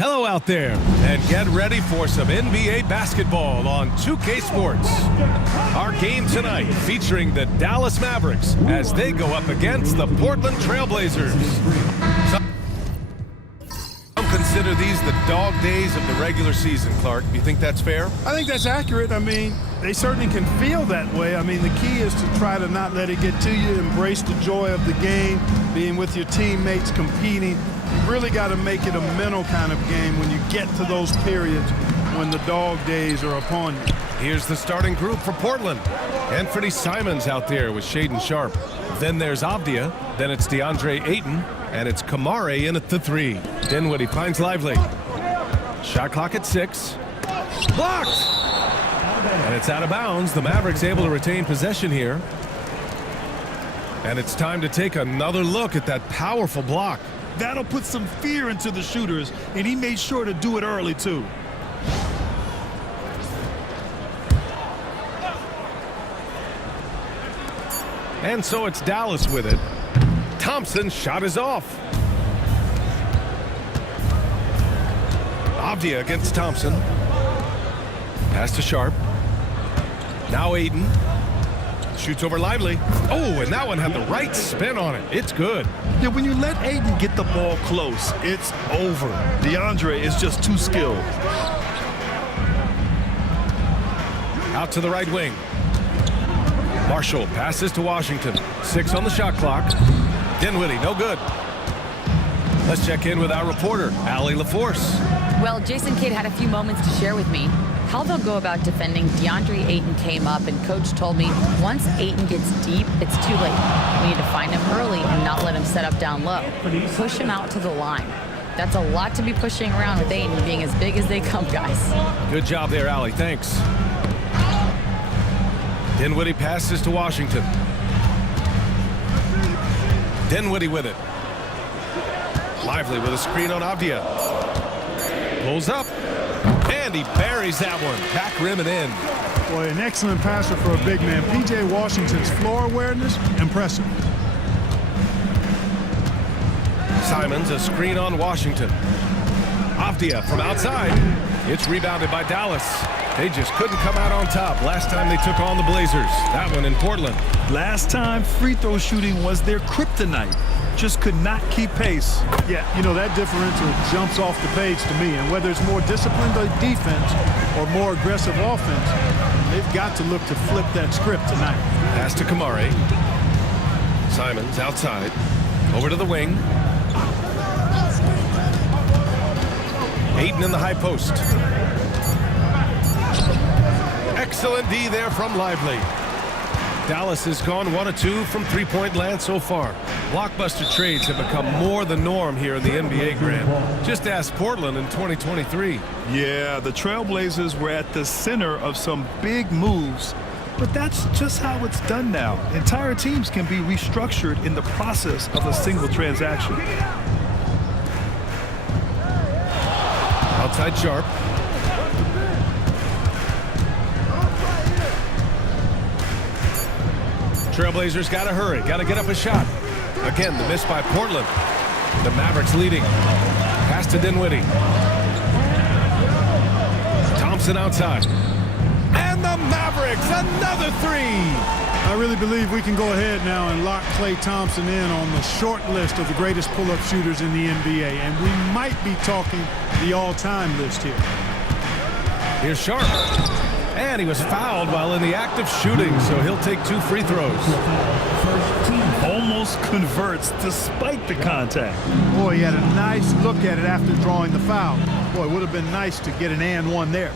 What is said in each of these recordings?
Hello out there, and get ready for some NBA basketball on 2K Sports. Our game tonight featuring the Dallas Mavericks as they go up against the Portland Trail Blazers. Some consider these the dog days of the regular season, Clark. Do you think that's fair? I think that's accurate. I mean, they certainly can feel that way. I mean, the key is to try to not let it get to you, embrace the joy of the game, being with your teammates, competing. You really got to make it a mental kind of game when you get to those periods when the dog days are upon you. Here's the starting group for Portland. Anthony Simons out there with Shaedon Sharpe. Then there's Avdia. Then it's DeAndre Ayton. And it's Kamare in at the 3. Dinwiddie finds Lively. Shot clock at 6. Blocked! And it's out of bounds. The Mavericks able to retain possession here. And it's time to take another look at that powerful block. That'll put some fear into the shooters, and he made sure to do it early, too. And so it's Dallas with it. Thompson's shot is off. Avdia against Thompson. Pass to Sharpe. Now Ayton. Shoots over Lively. Oh, and that one had the right spin on it. It's good. Yeah, when you let Ayton get the ball close, it's over. DeAndre is just too skilled. Out to the right wing. Marshall passes to Washington. 6 on the shot clock. Dinwiddie, no good. Let's check in with our reporter, Allie LaForce. Well, Jason Kidd had a few moments to share with me. How they'll go about defending DeAndre Ayton came up, and Coach told me once Ayton gets deep, it's too late. We need to find him early and not let him set up down low. Push him out to the line. That's a lot to be pushing around with Ayton being as big as they come, guys. Good job there, Allie. Thanks. Dinwiddie passes to Washington. Dinwiddie with it. Lively with a screen on Avdia. Pulls up. And he buries that one. Back rim and in. Boy, an excellent passer for a big man. P.J. Washington's floor awareness, impressive. Simons, a screen on Washington. Avdia from outside. It's rebounded by Dallas. They just couldn't come out on top last time they took on the Blazers. That one in Portland. Last time, free throw shooting was their kryptonite. Just could not keep pace. Yeah, you know, that differential jumps off the page to me. And whether it's more disciplined defense or more aggressive offense, they've got to look to flip that script tonight. Pass to Kamare. Simons outside. Over to the wing. Ayton in the high post. Excellent D there from Lively. Dallas has gone 1 of 2 from three-point land so far. Blockbuster trades have become more the norm here in the NBA, Grant. Just ask Portland in 2023. Yeah, the Trailblazers were at the center of some big moves, but that's just how it's done now. Entire teams can be restructured in the process of a single transaction. Outside Sharpe. Trailblazers got to hurry, got to get up a shot. Again, the miss by Portland. The Mavericks leading. Pass to Dinwiddie. Thompson outside. And the Mavericks, another 3. I really believe we can go ahead now and lock Klay Thompson in on the short list of the greatest pull-up shooters in the NBA. And we might be talking the all-time list here. Here's Sharpe. And he was fouled while in the act of shooting, so he'll take 2 free throws. Almost converts despite the contact. Boy, he had a nice look at it after drawing the foul. Boy, it would have been nice to get an and one there.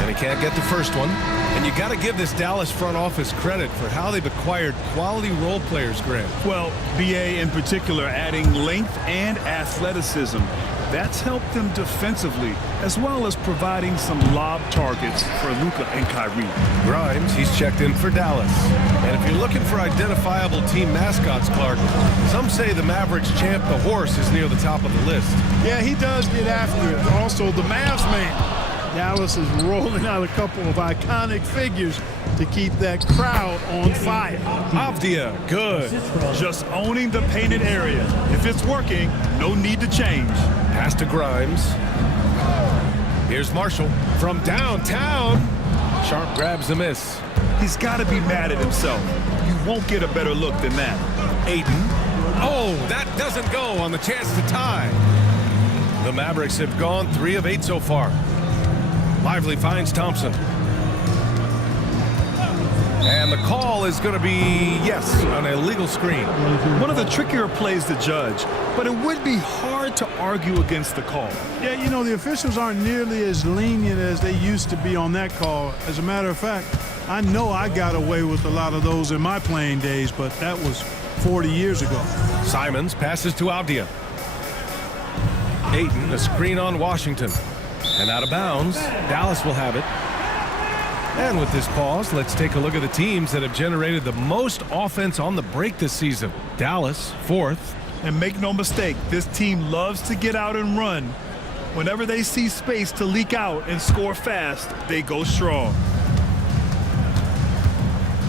And he can't get the first one. And you got to give this Dallas front office credit for how they've acquired quality role players, Grant. Well, BA in particular adding length and athleticism. That's helped them defensively, as well as providing some lob targets for Luka and Kyrie. Grimes, he's checked in for Dallas. And if you're looking for identifiable team mascots, Clark, some say the Mavericks champ, the horse, is near the top of the list. Yeah, he does get after it. Also, the Mavs man. Dallas is rolling out a couple of iconic figures to keep that crowd on fire. Avdia, good. Just owning the painted area. If it's working, no need to change. Pass to Grimes. Here's Marshall from downtown. Sharp grabs the miss. He's got to be mad at himself. You won't get a better look than that. Ayton. Oh, that doesn't go on the chance to tie. The Mavericks have gone 3 of 8 so far. Lively finds Thompson. And the call is going to be, yes, an illegal screen. One of the trickier plays to judge, but it would be hard to argue against the call. Yeah, you know, the officials aren't nearly as lenient as they used to be on that call. As a matter of fact, I know I got away with a lot of those in my playing days, but that was 40 years ago. Simons passes to Avdia. Ayton, a screen on Washington. And out of bounds, Dallas will have it. And with this pause, let's take a look at the teams that have generated the most offense on the break this season. Dallas, 4th. And make no mistake, this team loves to get out and run. Whenever they see space to leak out and score fast, they go strong.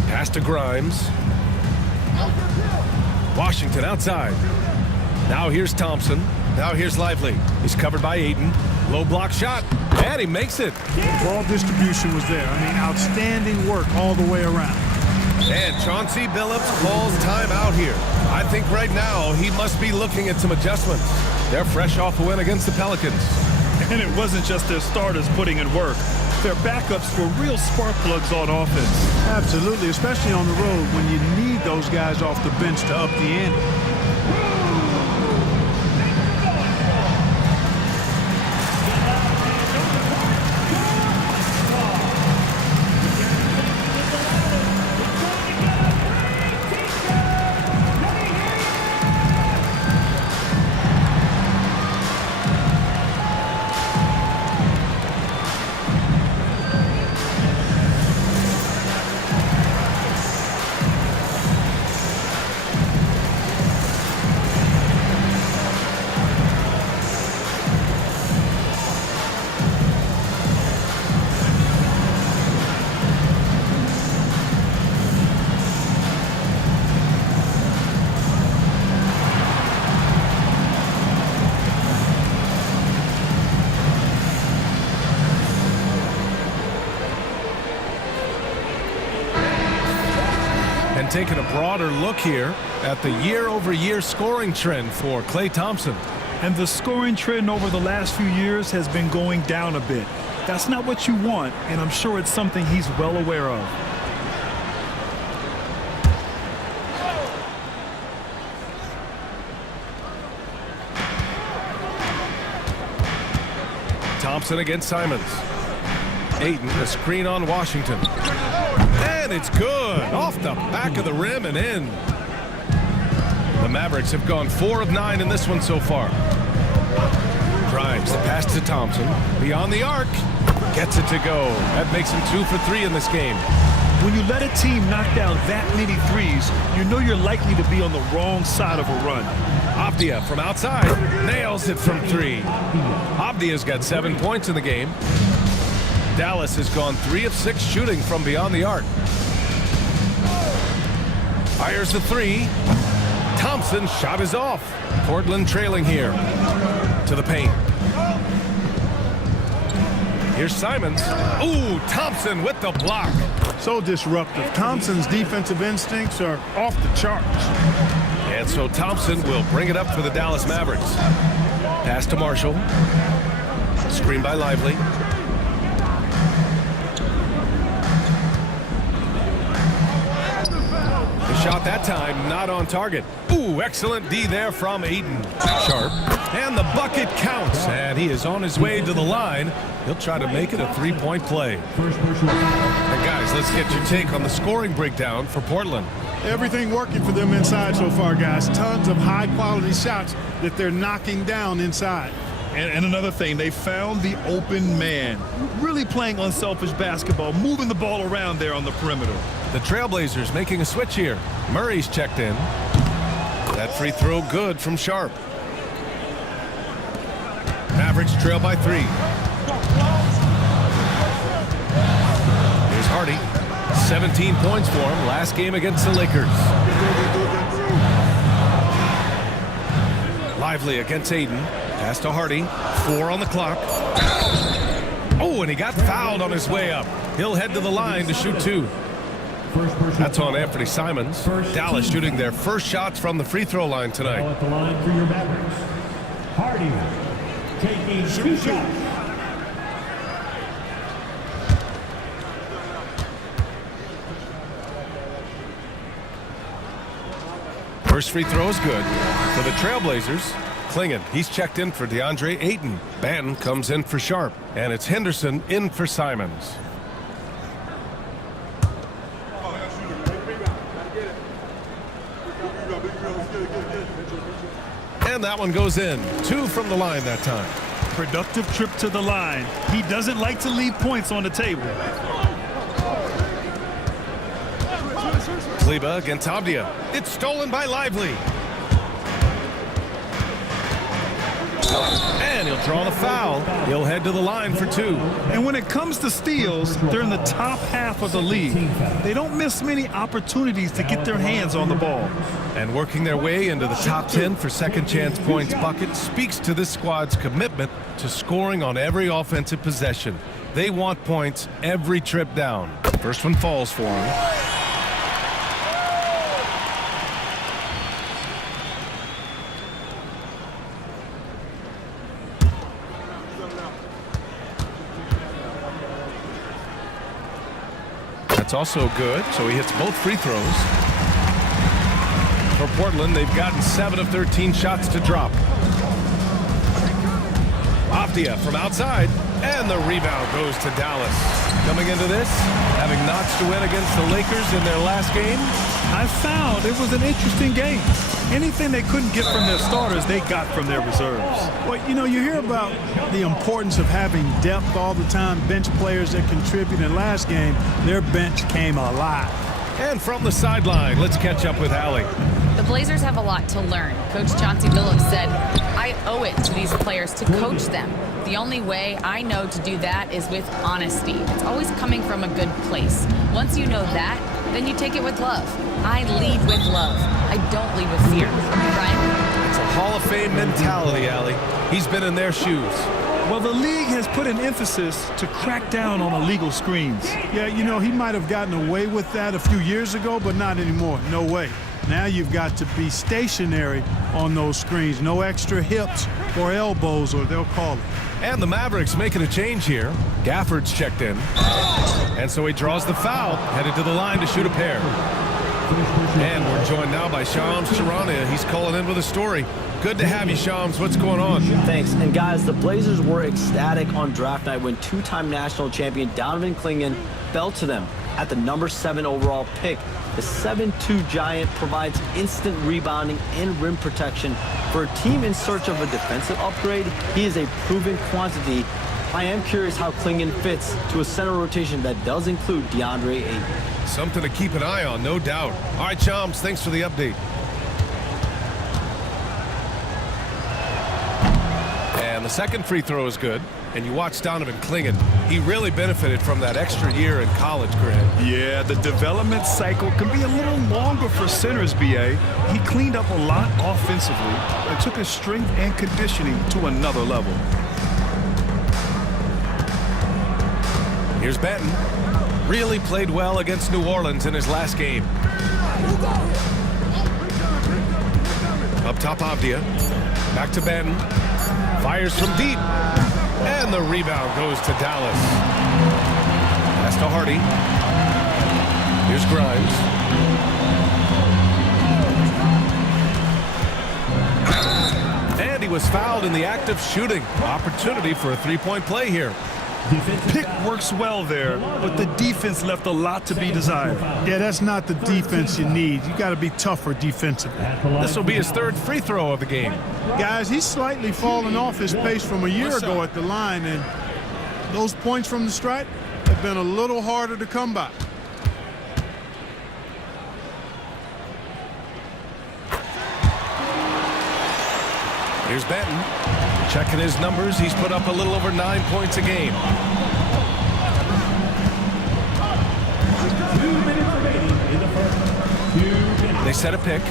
Pass to Grimes. Washington outside. Now here's Thompson. Now here's Lively. He's covered by Ayton. Low block shot. And he makes it. Ball distribution was there. I mean, outstanding work all the way around. And Chauncey Billups calls timeout here. I think right now he must be looking at some adjustments. They're fresh off a win against the Pelicans. And it wasn't just their starters putting in work. Their backups were real spark plugs on offense. Absolutely, especially on the road when you need those guys off the bench to up the ante. And taking a broader look here at the year-over-year scoring trend for Klay Thompson. And the scoring trend over the last few years has been going down a bit. That's not what you want, and I'm sure it's something he's well aware of. Thompson against Simons. Ayton, a screen on Washington. And it's good. Off the back of the rim and in. The Mavericks have gone 4 of 9 in this one so far. Drives the pass to Thompson. Beyond the arc. Gets it to go. That makes him 2 for 3 in this game. When you let a team knock down that many threes, you know you're likely to be on the wrong side of a run. Avdia from outside. Nails it from 3. Avdia's got 7 points in the game. Dallas has gone 3 of 6 shooting from beyond the arc. Fires the 3. Thompson's shot is off. Portland trailing here. To the paint. Here's Simons. Ooh, Thompson with the block. So disruptive. Thompson's defensive instincts are off the charts. And so Thompson will bring it up for the Dallas Mavericks. Pass to Marshall. Screen by Lively. Shot that time, not on target. Ooh, excellent D there from Ayton. Sharp. And the bucket counts. And he is on his way to the line. He'll try to make it a 3-point play. And guys, let's get your take on the scoring breakdown for Portland. Everything working for them inside so far, guys. Tons of high-quality shots that they're knocking down inside. And another thing, they found the open man. Really playing unselfish basketball, moving the ball around there on the perimeter. The Trailblazers making a switch here. Murray's checked in. That free throw good from Sharp. Mavericks trail by 3. Hardy. 17 points for him last game against the Lakers. Lively against Aiden. Pass to Hardy. 4 on the clock. Oh, and he got fouled on his way up. He'll head to the line to shoot 2. That's on Anthony Simons. Dallas shooting their first shots from the free throw line tonight. At the line for your Mavericks. Hardy taking 2 shots. First free throw is good. For the Trailblazers, Klingon, he's checked in for DeAndre Ayton. Banton comes in for Sharp. And it's Henderson in for Simons. And that one goes in. 2 from the line that time. Productive trip to the line. He doesn't like to leave points on the table. Kleba against Avdia. It's stolen by Lively. And he'll draw the foul. He'll head to the line for 2. And when it comes to steals, they're in the top half of the league. They don't miss many opportunities to get their hands on the ball. And working their way into the top 10 for second chance points bucket speaks to this squad's commitment to scoring on every offensive possession. They want points every trip down. First one falls for him. That's also good, so he hits both free throws. For Portland, they've gotten 7 of 13 shots to drop. Avdia from outside, and the rebound goes to Dallas. Coming into this, having notched a win against the Lakers in their last game. I found it was an interesting game. Anything they couldn't get from their starters, they got from their reserves. Well, you know, you hear about the importance of having depth all the time, bench players that contribute. In last game, their bench came alive. And from the sideline, let's catch up with Allie. The Blazers have a lot to learn. Coach Chauncey Billups said, I owe it to these players to coach them. The only way I know to do that is with honesty. It's always coming from a good place. Once you know that, then you take it with love. I lead with love. I don't lead with fear. Brian? It's a Hall of Fame mentality, Allie. He's been in their shoes. Well, the league has put an emphasis to crack down on illegal screens. Yeah, you know, he might have gotten away with that a few years ago, but not anymore. No way. Now you've got to be stationary on those screens. No extra hips or elbows, or they'll call it. And the Mavericks making a change here. Gafford's checked in. And so he draws the foul, headed to the line to shoot a pair. And we're joined now by Shams Charania. He's calling in with a story. Good to have you, Shams. What's going on? Thanks. And guys, the Blazers were ecstatic on draft night when 2-time national champion Donovan Klingon fell to them at the number 7 overall pick. The 7'2" giant provides instant rebounding and rim protection. For a team in search of a defensive upgrade, he is a proven quantity. I am curious how Klingon fits to a center rotation that does include DeAndre Ayton. Something to keep an eye on, no doubt. All right, Shams, thanks for the update. And the second free throw is good. And you watch Donovan Klingon. He really benefited from that extra year in college, Grant. Yeah, the development cycle can be a little longer for centers, B.A. He cleaned up a lot offensively and took his strength and conditioning to another level. Here's Banton. Really played well against New Orleans in his last game. Up top, Avdia. Back to Banton. Fires from deep. And the rebound goes to Dallas. Pass to Hardy. Here's Grimes. And he was fouled in the act of shooting. Opportunity for a three-point play here. Pick works well there, but the defense left a lot to be desired. Yeah, that's not the defense you need. You got to be tougher defensively. This will be his third free throw of the game. Guys, he's slightly fallen off his pace from a year ago at the line, and those points from the stripe have been a little harder to come by. Here's Banton. Checking his numbers, he's put up a little over 9 points a game. minutes remaining in the first. 2 minutes. They set a pick.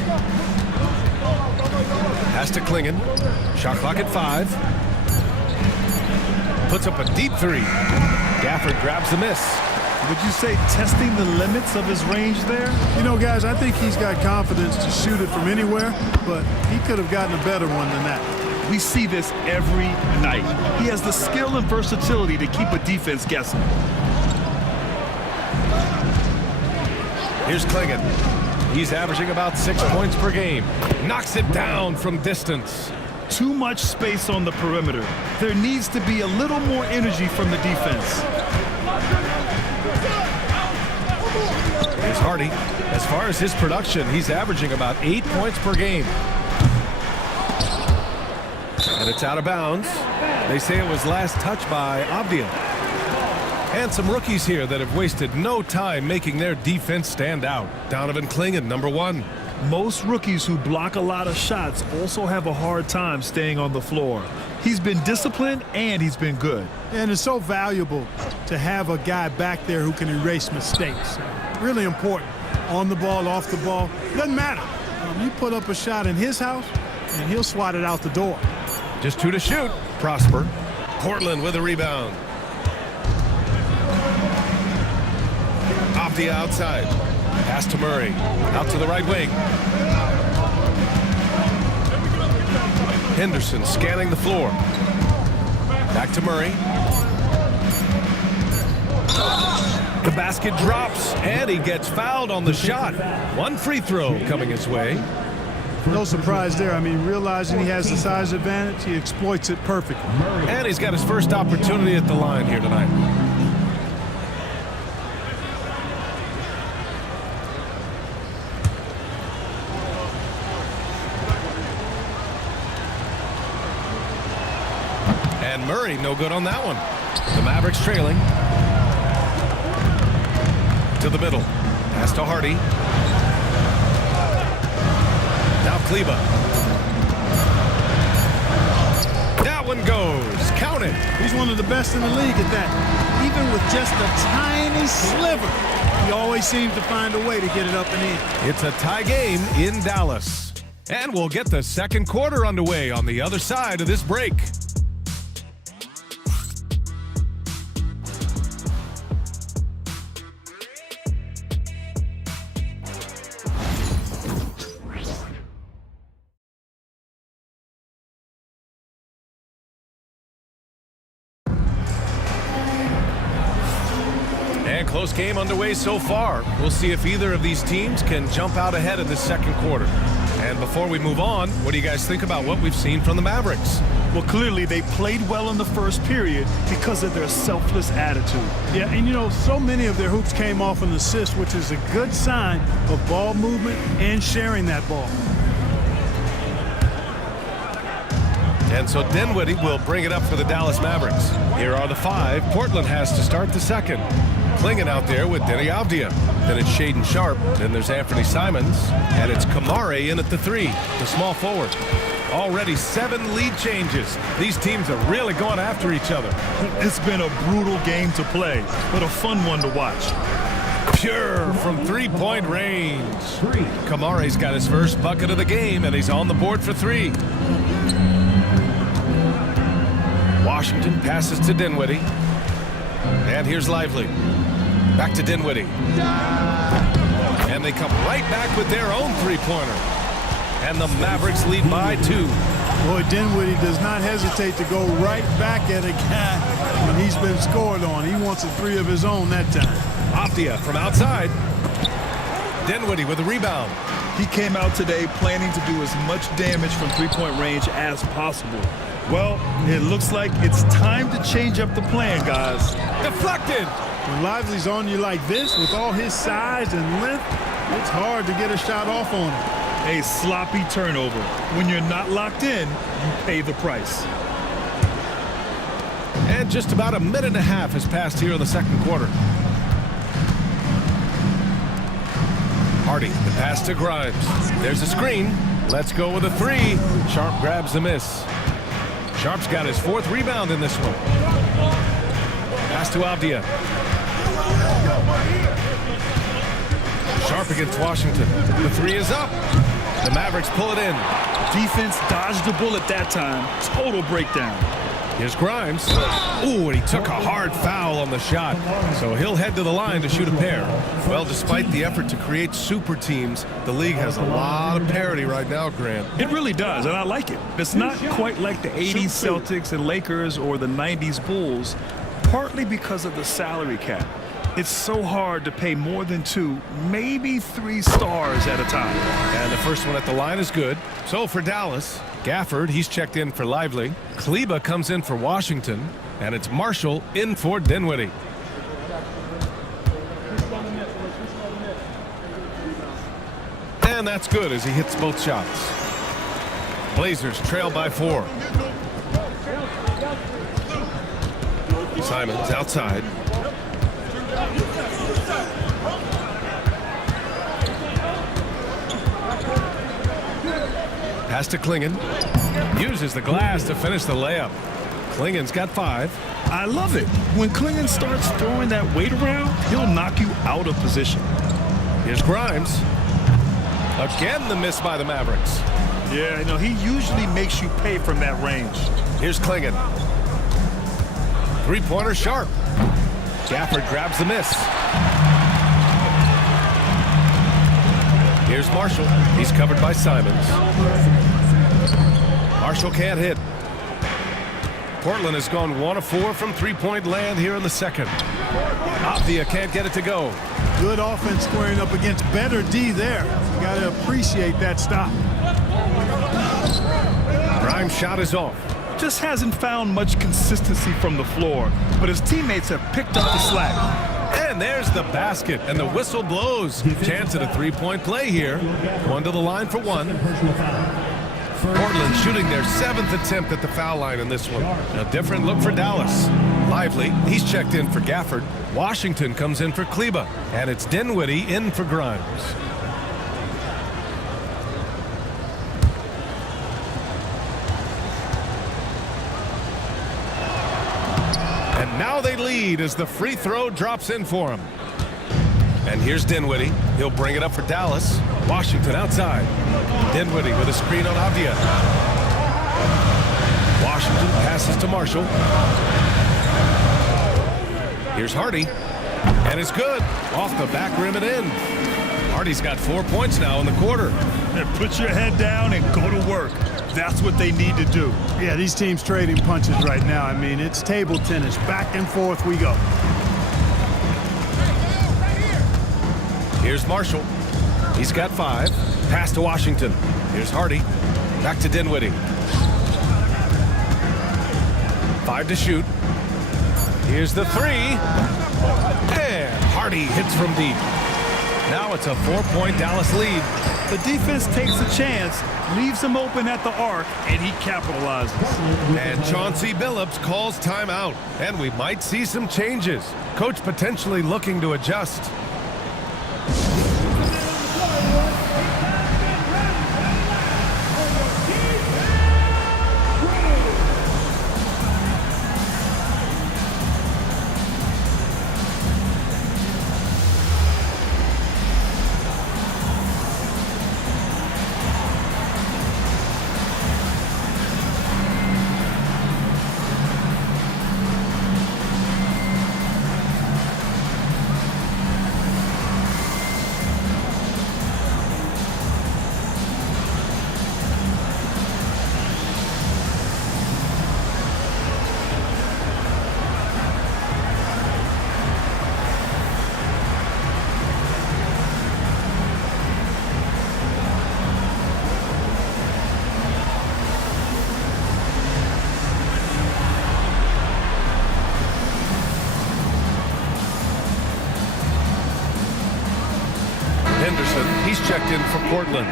Pass to Klingon. Shot clock at 5. Puts up a deep 3. Gafford grabs the miss. Would you say testing the limits of his range there? You know, guys, I think he's got confidence to shoot it from anywhere, but he could have gotten a better one than that. We see this every night. He has the skill and versatility to keep a defense guessing. Here's Klingon. He's averaging about 6 points per game. Knocks it down from distance. Too much space on the perimeter. There needs to be a little more energy from the defense. Here's Hardy. As far as his production, he's averaging about 8 points per game. And it's out of bounds. They say it was last touched by Avdia. And some rookies here that have wasted no time making their defense stand out. Donovan Klingon, number 1. Most rookies who block a lot of shots also have a hard time staying on the floor. He's been disciplined and he's been good. And it's so valuable to have a guy back there who can erase mistakes. Really important. On the ball, off the ball, doesn't matter. You put up a shot in his house and he'll swat it out the door. Just 2 to shoot. Prosper. Portland with a rebound. Avdia outside. Pass to Murray. Out to the right wing. Henderson scanning the floor. Back to Murray. The basket drops, and he gets fouled on the shot. 1 free throw coming his way. No surprise there. I mean, realizing he has the size advantage, he exploits it perfectly. And he's got his first opportunity at the line here tonight. And Murray, no good on that one. The Mavericks trailing. To the middle. Pass to Hardy. Now Kleba. That one goes. Count it. He's one of the best in the league at that. Even with just a tiny sliver, he always seems to find a way to get it up and in. It's a tie game in Dallas. And we'll get the second quarter underway on the other side of this break. Close game underway so far. We'll see if either of these teams can jump out ahead in this second quarter. And before we move on, what do you guys think about what we've seen from the Mavericks? Well, clearly they played well in the first period because of their selfless attitude. Yeah, and you know, so many of their hoops came off an assist, which is a good sign of ball movement and sharing that ball. And so Dinwiddie will bring it up for the Dallas Mavericks. Here are the 5 Portland has to start the second. Klingon out there with Denny Avdia. Then it's Shaden Sharp. Then there's Anthony Simons. And it's Kamare in at the 3, the small forward. Already 7 lead changes. These teams are really going after each other. It's been a brutal game to play, but a fun one to watch. Pure from 3-point range. Kamare's got his first bucket of the game, and he's on the board for 3. Washington passes to Dinwiddie. And here's Lively. Back to Dinwiddie. And they come right back with their own 3-pointer. And the Mavericks lead by 2. Boy, Dinwiddie does not hesitate to go right back at a guy when he's been scored on. He wants a 3 of his own that time. Avdia from outside. Dinwiddie with a rebound. He came out today planning to do as much damage from 3-point range as possible. Well, it looks like it's time to change up the plan, guys. Deflected. When Lively's on you like this, with all his size and length, it's hard to get a shot off on him. A sloppy turnover. When you're not locked in, you pay the price. And just about a minute and a half has passed here in the second quarter. Hardy, the pass to Grimes. There's a screen. Let's go with a 3. Sharp grabs the miss. Sharp's got his 4th rebound in this one. Pass to Avdia. Sharp against Washington. The three is up. The Mavericks pull it in. Defense dodged the bullet that time. Total breakdown. Here's Grimes. Ooh, and he took a hard foul on the shot. So he'll head to the line to shoot a pair. Well, despite the effort to create super teams, the league has a lot of parity right now, Grant. It really does, and I like it. It's not quite like the 80s Celtics and Lakers or the 90s Bulls, partly because of the salary cap. It's so hard to pay more than 2, maybe 3 stars at a time. And the first one at the line is good. So for Dallas, Gafford, he's checked in for Lively. Kleba comes in for Washington. And it's Marshall in for Dinwiddie. And that's good as he hits both shots. Blazers trail by 4. Simons outside. Pass to Klingon. Uses the glass to finish the layup. Klingon's got 5. I love it. When Klingon starts throwing that weight around, he'll knock you out of position. Here's Grimes. Again, the miss by the Mavericks. Yeah, he usually makes you pay from that range. Here's Klingon. Three-pointer Sharp. Gafford grabs the miss. Here's Marshall. He's covered by Simons. Marshall can't hit. Portland has gone 1 of 4 from three-point land here in the second. Avdia can't get it to go. Good offense squaring up against better D there. You got to appreciate that stop. Grimes' shot is off. Just hasn't found much consistency from the floor, but his teammates have picked up the slack. And there's the basket, and the whistle blows. Chance at a three-point play here. Going to the line for 1. Portland shooting their 7th attempt at the foul line in this one. A different look for Dallas. Lively, he's checked in for Gafford. Washington comes in for Kleba. And it's Dinwiddie in for Grimes. And now they lead as the free throw drops in for him. And here's Dinwiddie. He'll bring it up for Dallas. Washington outside. Dinwiddie with a screen on Avdia. Washington passes to Marshall. Here's Hardy. And it's good. Off the back rim and in. Hardy's got 4 points now in the quarter. And put your head down and go to work. That's what they need to do. Yeah, these teams trading punches right now. I mean, it's table tennis. Back and forth we go. Here's Marshall. He's got 5. Pass to Washington. Here's Hardy. Back to Dinwiddie. 5 to shoot. Here's the 3. And Hardy hits from deep. Now it's a 4-point Dallas lead. The defense takes a chance, leaves him open at the arc, and he capitalizes. And Chauncey Billups calls timeout. And we might see some changes. Coach potentially looking to adjust. He's checked in for Portland.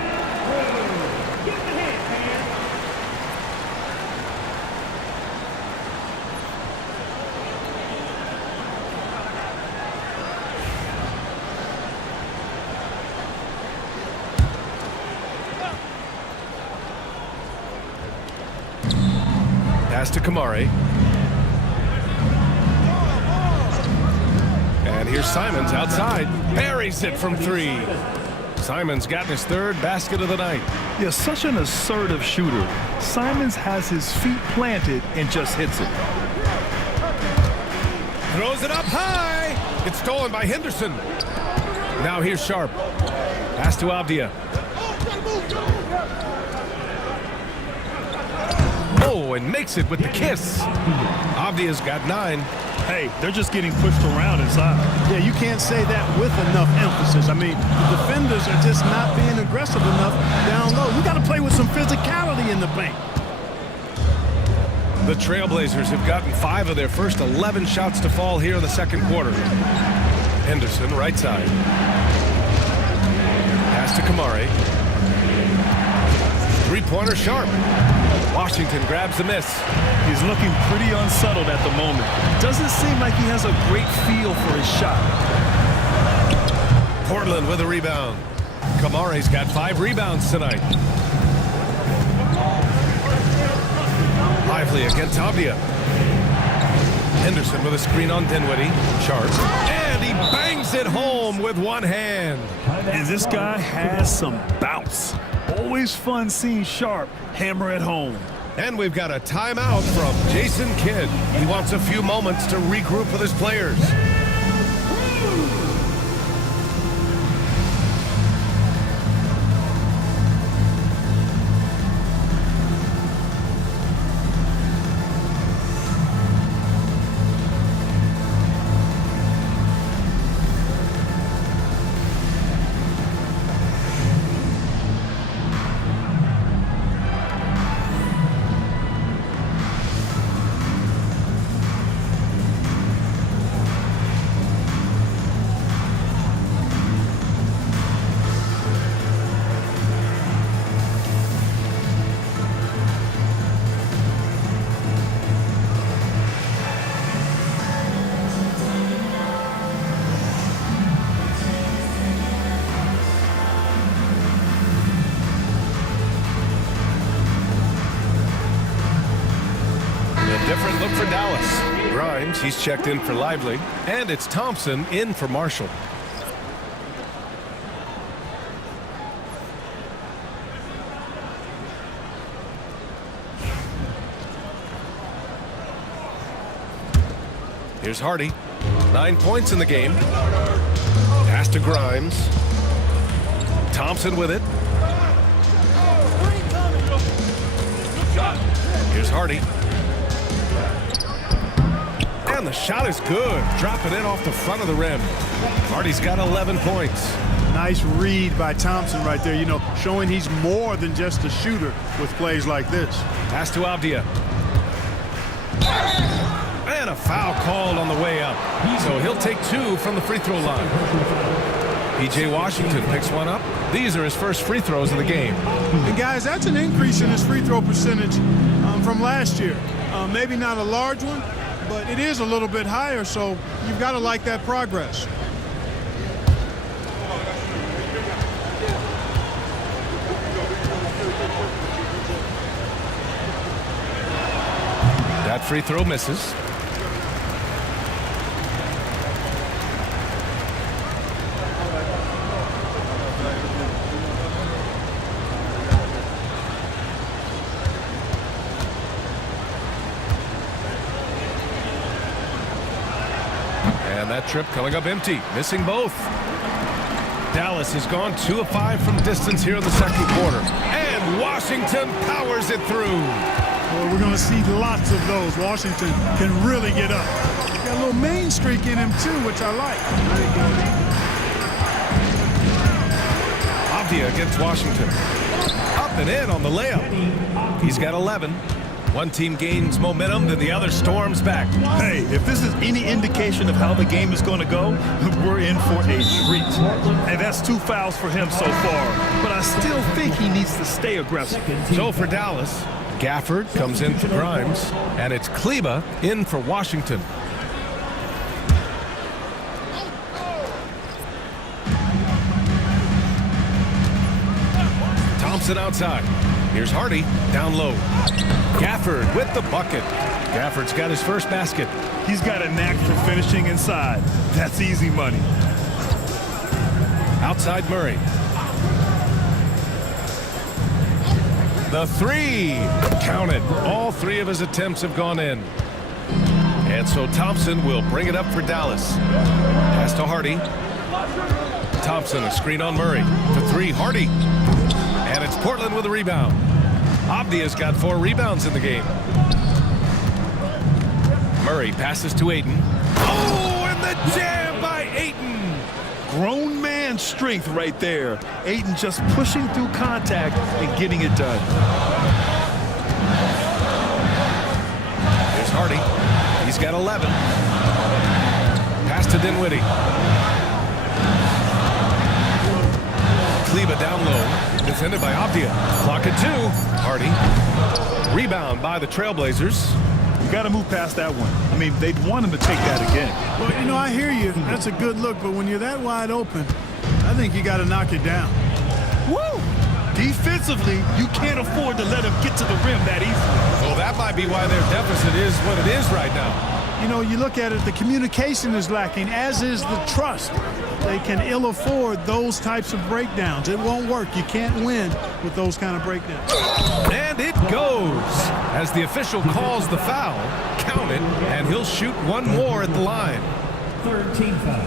Pass to Kamari. And And here's Simons outside. Buries it from 3. Simons got his 3rd basket of the night. Yeah, such an assertive shooter. Simons has his feet planted and just hits it. Throws it up high. It's stolen by Henderson. Now here's Sharp. Pass to Avdia. Oh, and makes it with the kiss. Avdia's got 9. Hey, they're just getting pushed around inside. Yeah, you can't say that with enough emphasis. I mean, the defenders are just not being aggressive enough down low. You got to play with some physicality in the paint. The Trailblazers have gotten 5 of their first 11 shots to fall here in the second quarter. Henderson, right side. Pass to Kamari. 3-pointer Sharp. Washington grabs the miss. He's looking pretty unsettled at the moment. Doesn't seem like he has a great feel for his shot. Portland with a rebound. Kamari's got 5 rebounds tonight. Lively against Avdia. Henderson with a screen on Dinwiddie. Sharp. And he bangs it home with one hand. And this guy has some bounce. Always fun seeing Sharp hammer at home. And we've got a timeout from Jason Kidd. He wants a few moments to regroup with his players. Different look for Dallas. Grimes, he's checked in for Lively. And it's Thompson in for Marshall. Here's Hardy. 9 points in the game. Pass to Grimes. Thompson with it. Here's Hardy. And the shot is good. Dropping it off the front of the rim. Hardy's got 11 points. Nice read by Thompson right there, you know, showing he's more than just a shooter with plays like this. Pass to Avdia. And a foul called on the way up. So he'll take 2 from the free throw line. P.J. Washington picks one up. These are his first free throws of the game. And guys, that's an increase in his free throw percentage from last year. Maybe not a large one, but it is a little bit higher, so you've got to like that progress. That free throw misses. And that trip coming up empty, missing both. Dallas has gone 2 of 5 from distance here in the second quarter. And Washington powers it through. Well, we're going to see lots of those. Washington can really get up. Got a little main streak in him, too, which I like. Avdia against Washington. Up and in on the layup. He's got 11. One team gains momentum, then the other storms back. Hey, if this is any indication of how the game is going to go, we're in for a treat. And that's 2 fouls for him so far. But I still think he needs to stay aggressive. So for Dallas, Gafford comes in for Grimes, and it's Kleba in for Washington. Thompson outside. Here's Hardy, down low. Gafford with the bucket. Gafford's got his first basket. He's got a knack for finishing inside. That's easy money. Outside Murray. The three. Count it. All three of his attempts have gone in. And so Thompson will bring it up for Dallas. Pass to Hardy. Thompson, a screen on Murray. For three, Hardy. And it's Portland with a rebound. Avdia's got 4 rebounds in the game. Murray passes to Ayton. Oh, and the jam by Ayton. Grown man strength right there. Ayton just pushing through contact and getting it done. Here's Hardy. He's got 11. Pass to Dinwiddie. Kleber down low. Defended by Avdia. Clock at 2. Hardy. Rebound by the Trailblazers. You got to move past that one. I mean, they'd want him to take that again. Well, you know, I hear you. That's a good look, but when you're that wide open, I think you got to knock it down. Woo! Defensively, you can't afford to let him get to the rim that easily. Well, that might be why their deficit is what it is right now. You know, you look at it, the communication is lacking, as is the trust. They can ill afford those types of breakdowns. It won't work. You can't win with those kind of breakdowns. And it goes. As the official calls the foul, count it, and he'll shoot one more at the line. Third team foul.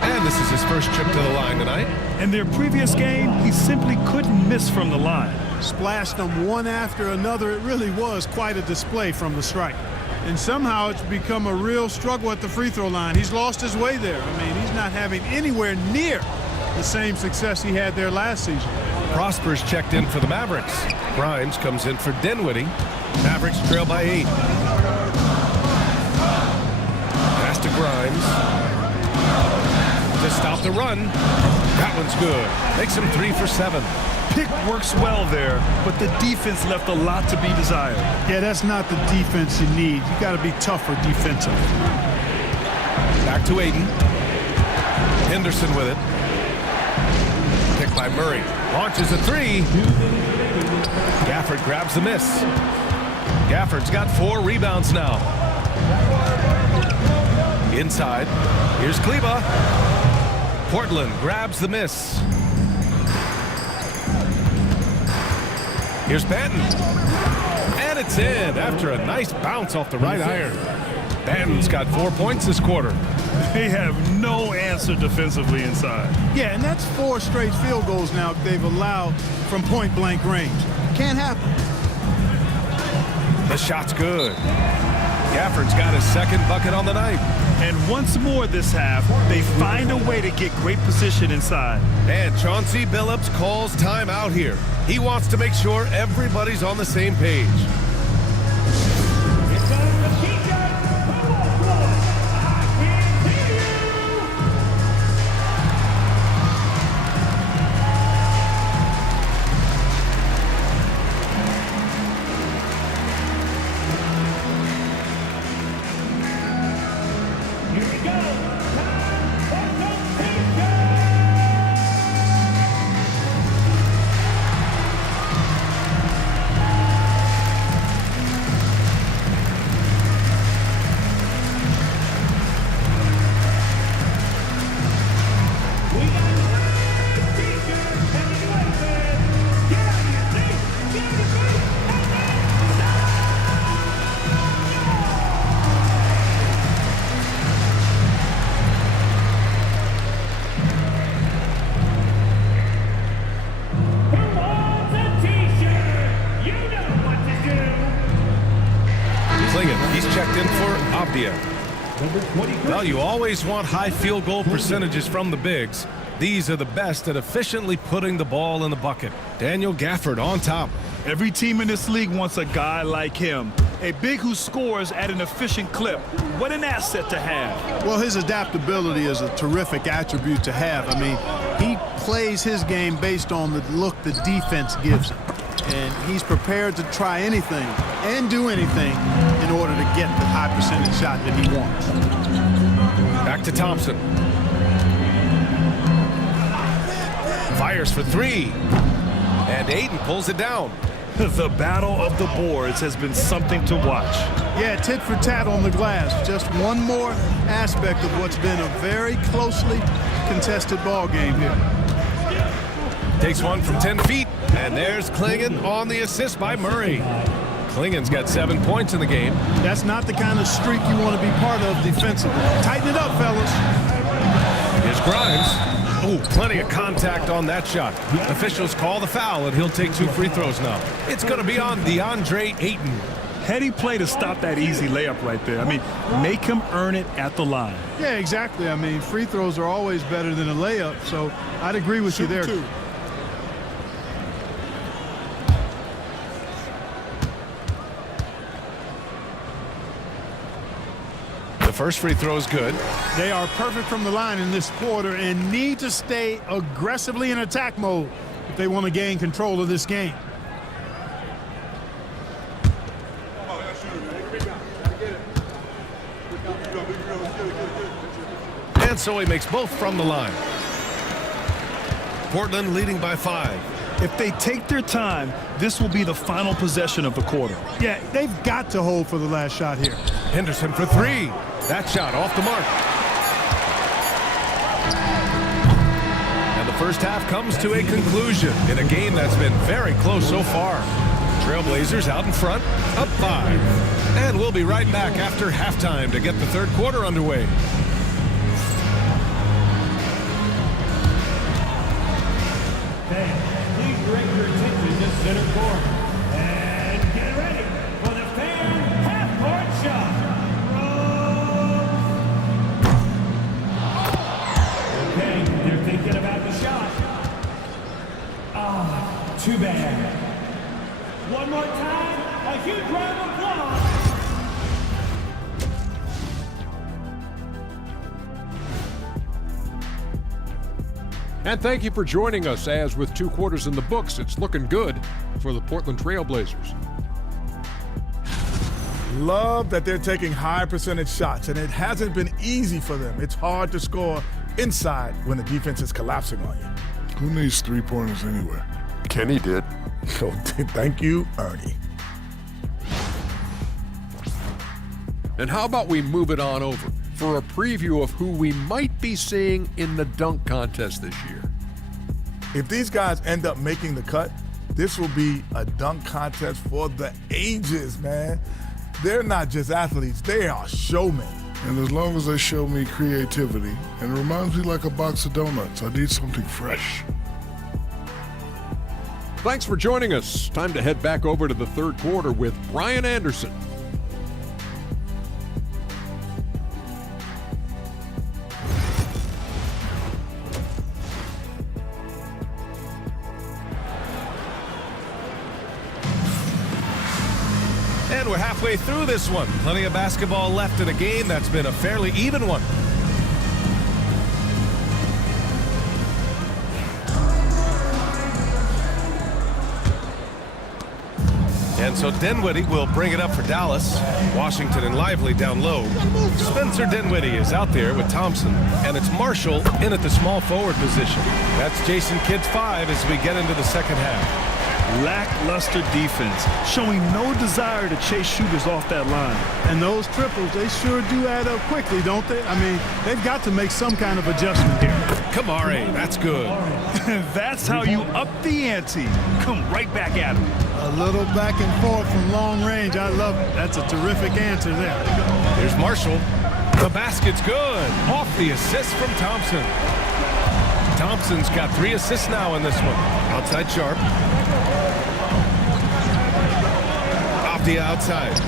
And this is his first trip to the line tonight. In their previous game, he simply couldn't miss from the line. Splashed them one after another. It really was quite a display from the strike. And somehow it's become a real struggle at the free throw line. He's lost his way there. I mean, he's not having anywhere near the same success he had there last season. Prosper's checked in for the Mavericks. Grimes comes in for Dinwiddie. Mavericks trail by 8. Pass to Grimes. To stop the run. That one's good. Makes him 3 for 7. Pick works well there, but the defense left a lot to be desired. Yeah, that's not the defense you need. You got to be tougher defensive. Back to Ayton. Henderson with it. Picked by Murray. Launches a 3. Gafford grabs the miss. Gafford's got 4 rebounds now. Inside. Here's Kleber. Portland grabs the miss. Here's Banton. And it's in after a nice bounce off the right iron. Banton's got 4 points this quarter. They have no answer defensively inside. Yeah, and that's 4 straight field goals now they've allowed from point-blank range. Can't happen. The shot's good. Gafford's got his second bucket on the night. And once more this half, they find a way to get great position inside. And Chauncey Billups calls time out here. He wants to make sure everybody's on the same page. He's checked in for Avdia. Well, you always want high field goal percentages from the bigs. These are the best at efficiently putting the ball in the bucket. Daniel Gafford on top. Every team in this league wants a guy like him. A big who scores at an efficient clip. What an asset to have. Well, his adaptability is a terrific attribute to have. I mean, he plays his game based on the look the defense gives him. And he's prepared to try anything and do anything in order to get the high percentage shot that he wants. Back to Thompson. Fires for 3. And Ayton pulls it down. The battle of the boards has been something to watch. Yeah, tit for tat on the glass. Just one more aspect of what's been a very closely contested ball game here. Takes one from 10 feet, and there's Klingon on the assist by Murray. Klingon's got 7 points in the game. That's not the kind of streak you want to be part of defensively. Tighten it up, fellas. Here's Grimes. Oh, plenty of contact on that shot. Officials call the foul, and he'll take 2 free throws now. It's going to be on DeAndre Ayton. Heady play to stop that easy layup right there. I mean, make him earn it at the line. Yeah, exactly. I mean, free throws are always better than a layup, so I'd agree with you there. Too. The first free throw is good. They are perfect from the line in this quarter and need to stay aggressively in attack mode if they want to gain control of this game. And so he makes both from the line. Portland leading by 5. If they take their time, this will be the final possession of the quarter. Yeah, they've got to hold for the last shot here. Henderson for 3. That shot off the mark. And the first half comes to a conclusion in a game that's been very close so far. Trailblazers out in front, up 5. And we'll be right back after halftime to get the third quarter underway. Please direct your attention to center court. And get ready for the fair half-court shot. Okay, they're thinking about the shot. Too bad. One more time, a huge round of applause. And thank you for joining us, as with 2 quarters in the books, it's looking good for the Portland Trailblazers. Love that they're taking high percentage shots, and it hasn't been easy for them. It's hard to score inside when the defense is collapsing on you. Who needs 3-pointers anyway? Kenny did. So thank you, Ernie. And how about we move it on over for a preview of who we might be seeing in the dunk contest this year. If these guys end up making the cut, this will be a dunk contest for the ages, man. They're not just athletes, they are showmen. And as long as they show me creativity, and it reminds me like a box of donuts, I need something fresh. Thanks for joining us. Time to head back over to the third quarter with Brian Anderson. And we're halfway through this one. Plenty of basketball left in a game that's been a fairly even one. And so Dinwiddie will bring it up for Dallas. Washington and Lively down low. Spencer Dinwiddie is out there with Thompson. And it's Marshall in at the small forward position. That's Jason Kidd's 5 as we get into the second half. Lackluster defense, showing no desire to chase shooters off that line. And those triples, they sure do add up quickly, don't they? I mean, they've got to make some kind of adjustment here. Kamari, that's good. That's how you up the ante. Come right back at him. A little back and forth from long range. I love it. That's a terrific answer there. Here's Marshall. The basket's good. Off the assist from Thompson. Thompson's got 3 assists now in this one. Outside Sharp. Off the outside.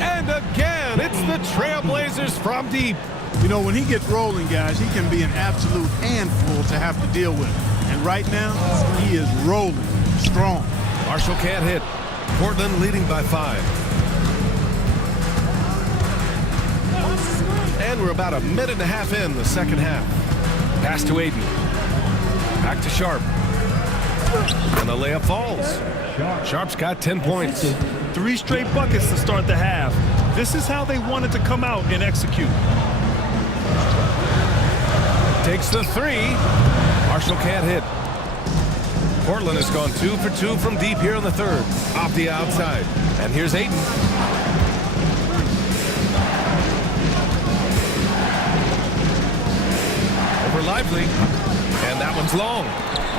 And again, it's the Trailblazers from deep. You know, when he gets rolling, guys, he can be an absolute handful to have to deal with. And right now, he is rolling strong. Marshall can't hit. Portland leading by 5. And we're about a minute and a half in the second half. Pass to Aiden. Back to Sharp. And the layup falls. Sharp's got 10 points. 3 straight buckets to start the half. This is how they wanted to come out and execute. Takes the 3. Marshall can't hit. Portland has gone 2 for 2 from deep here in the third. Avdia outside. And here's Ayton. Over Lively. And that one's long.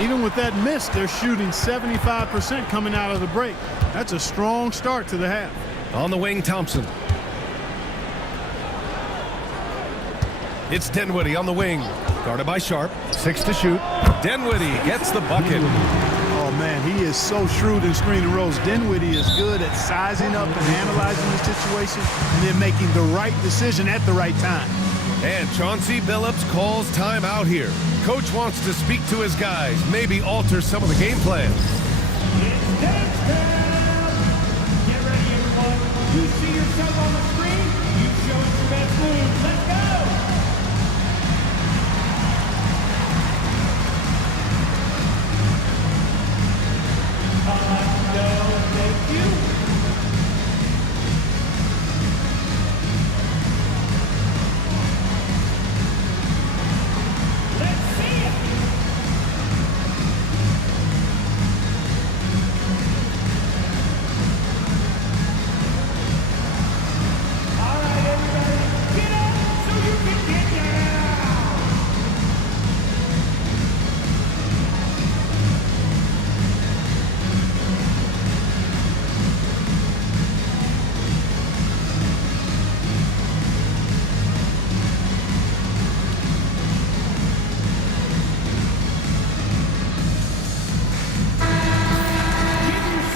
Even with that miss, they're shooting 75% coming out of the break. That's a strong start to the half. On the wing, Thompson. It's Dinwiddie on the wing. Guarded by Sharp. 6 to shoot. Dinwiddie gets the bucket. Oh, man, he is so shrewd in screen and rolls. Dinwiddie is good at sizing up and analyzing the situation and then making the right decision at the right time. And Chauncey Billups calls timeout here. Coach wants to speak to his guys, maybe alter some of the game plan. It's dance time! Get ready, everyone. You see yourself on the screen, you show us your best moves. Let's go! No, thank you. Let's see it. All right, everybody, get up so you can get down.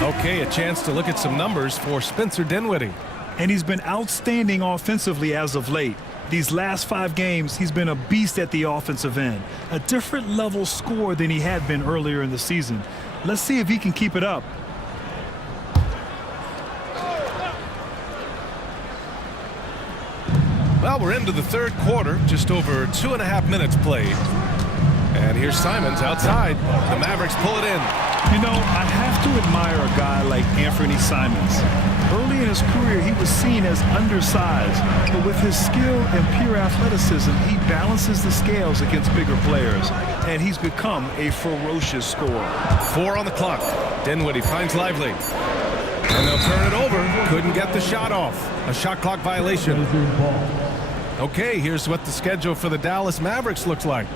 Okay, a chance to look at some numbers for Spencer Dinwiddie. And he's been outstanding offensively as of late. These last 5 games, he's been a beast at the offensive end. A different level scorer than he had been earlier in the season. Let's see if he can keep it up. Well, we're into the third quarter, just over 2.5 minutes played. And here's Simons outside. The Mavericks pull it in. You know, I have to admire a guy like Anthony Simons. Early in his career, he was seen as undersized, but with his skill and pure athleticism, he balances the scales against bigger players, and he's become a ferocious scorer. 4 on the clock. Dinwiddie finds Lively. And they'll turn it over. Couldn't get the shot off. A shot clock violation. Okay, here's what the schedule for the Dallas Mavericks looks like.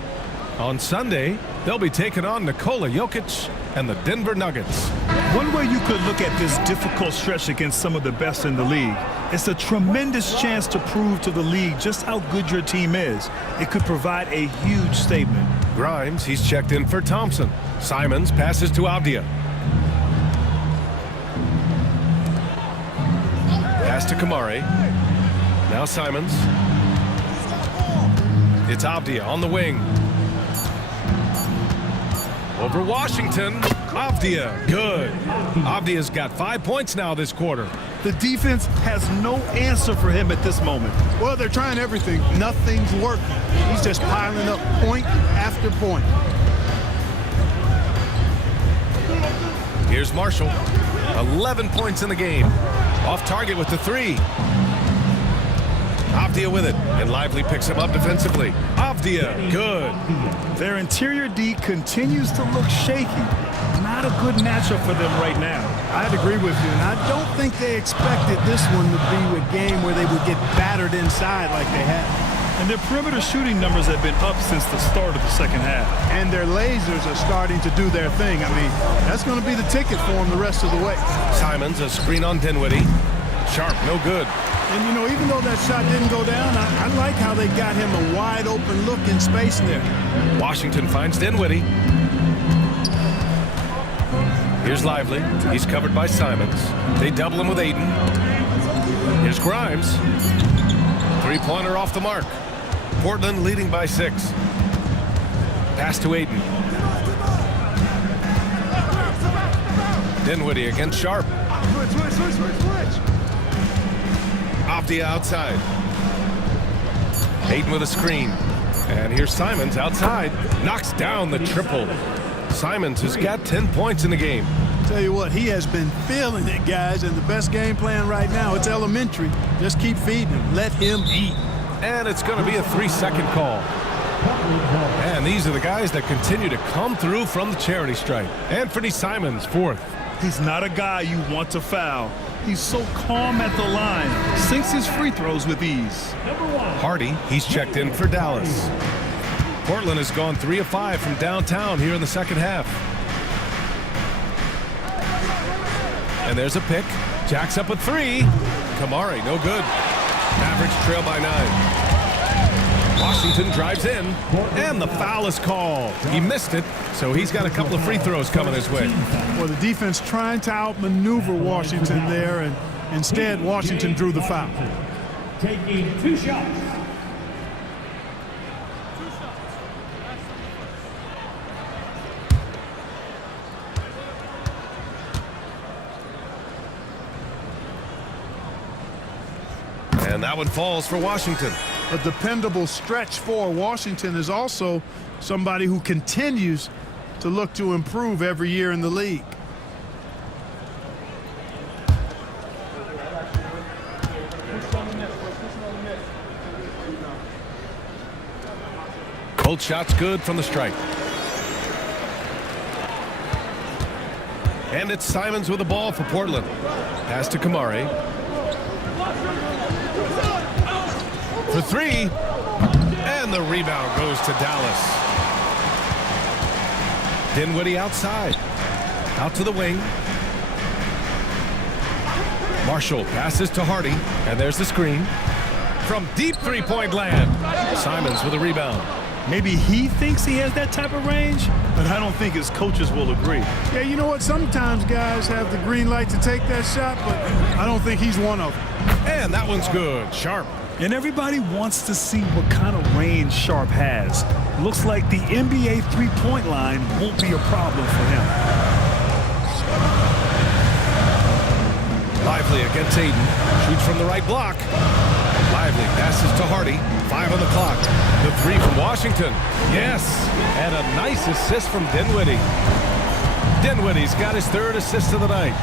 On Sunday, they'll be taking on Nikola Jokic and the Denver Nuggets. One way you could look at this difficult stretch against some of the best in the league, it's a tremendous chance to prove to the league just how good your team is. It could provide a huge statement. Grimes, he's checked in for Thompson. Simons passes to Avdia. Pass to Kamari. Now Simons. It's Avdia on the wing. Over Washington. Avdia, good. Avdia's got 5 points now this quarter. The defense has no answer for him at this moment. Well, they're trying everything. Nothing's working. He's just piling up point after point. Here's Marshall. 11 points in the game. Off target with the 3. Avdia with it, and Lively picks him up defensively. Avdia, good. Their interior D continues to look shaky. Not a good matchup for them right now. I'd agree with you, and I don't think they expected this one to be a game where they would get battered inside like they have. And their perimeter shooting numbers have been up since the start of the second half. And their lasers are starting to do their thing. I mean, that's going to be the ticket for them the rest of the way. Simons, a screen on Dinwiddie. Sharp, no good. And, you know, even though that shot didn't go down, I like how they got him a wide open look in space there. Washington finds Dinwiddie. Here's Lively. He's covered by Simons. They double him with Ayton. Here's Grimes. Three-pointer off the mark. Portland leading by 6. Pass to Ayton. Dinwiddie against Sharp. Avdia outside. Ayton with a screen. And here's Simons outside. Knocks down the triple. Simons has got 10 points in the game. Tell you what, he has been feeling it, guys, and the best game plan right now, it's elementary. Just keep feeding him. Let him eat. And it's going to be a 3-second call. And these are the guys that continue to come through from the charity stripe. Anthony Simons, fourth. He's not a guy you want to foul. He's so calm at the line, sinks his free throws with ease. Hardy, he's checked in for Dallas. Portland has gone 3 of 5 from downtown here in the second half. And there's a pick. Jacks up a 3. Kamari, no good. Mavericks trail by 9. Washington drives in, and the foul is called. He missed it, so he's got a couple of free throws coming his way. Well, the defense trying to outmaneuver Washington there, and instead Washington drew the foul. Taking 2 shots. And that one falls for Washington. A dependable stretch for Washington is also somebody who continues to look to improve every year in the league. Both shots good from the stripe. And it's Simons with the ball for Portland. Pass to Kamari. For 3. And the rebound goes to Dallas. Dinwiddie outside. Out to the wing. Marshall passes to Hardy. And there's the screen. From deep three-point land. Simons with a rebound. Maybe he thinks he has that type of range, but I don't think his coaches will agree. Yeah, you know what? Sometimes guys have the green light to take that shot, but I don't think he's one of them. And that one's good. Sharp. And everybody wants to see what kind of range Sharp has. Looks like the NBA three-point line won't be a problem for him. Lively against Aiden. Shoots from the right block. Lively passes to Hardy. 5 on the clock. The 3 from Washington. Yes. And a nice assist from Dinwiddie. Dinwiddie's got his 3rd assist of the night.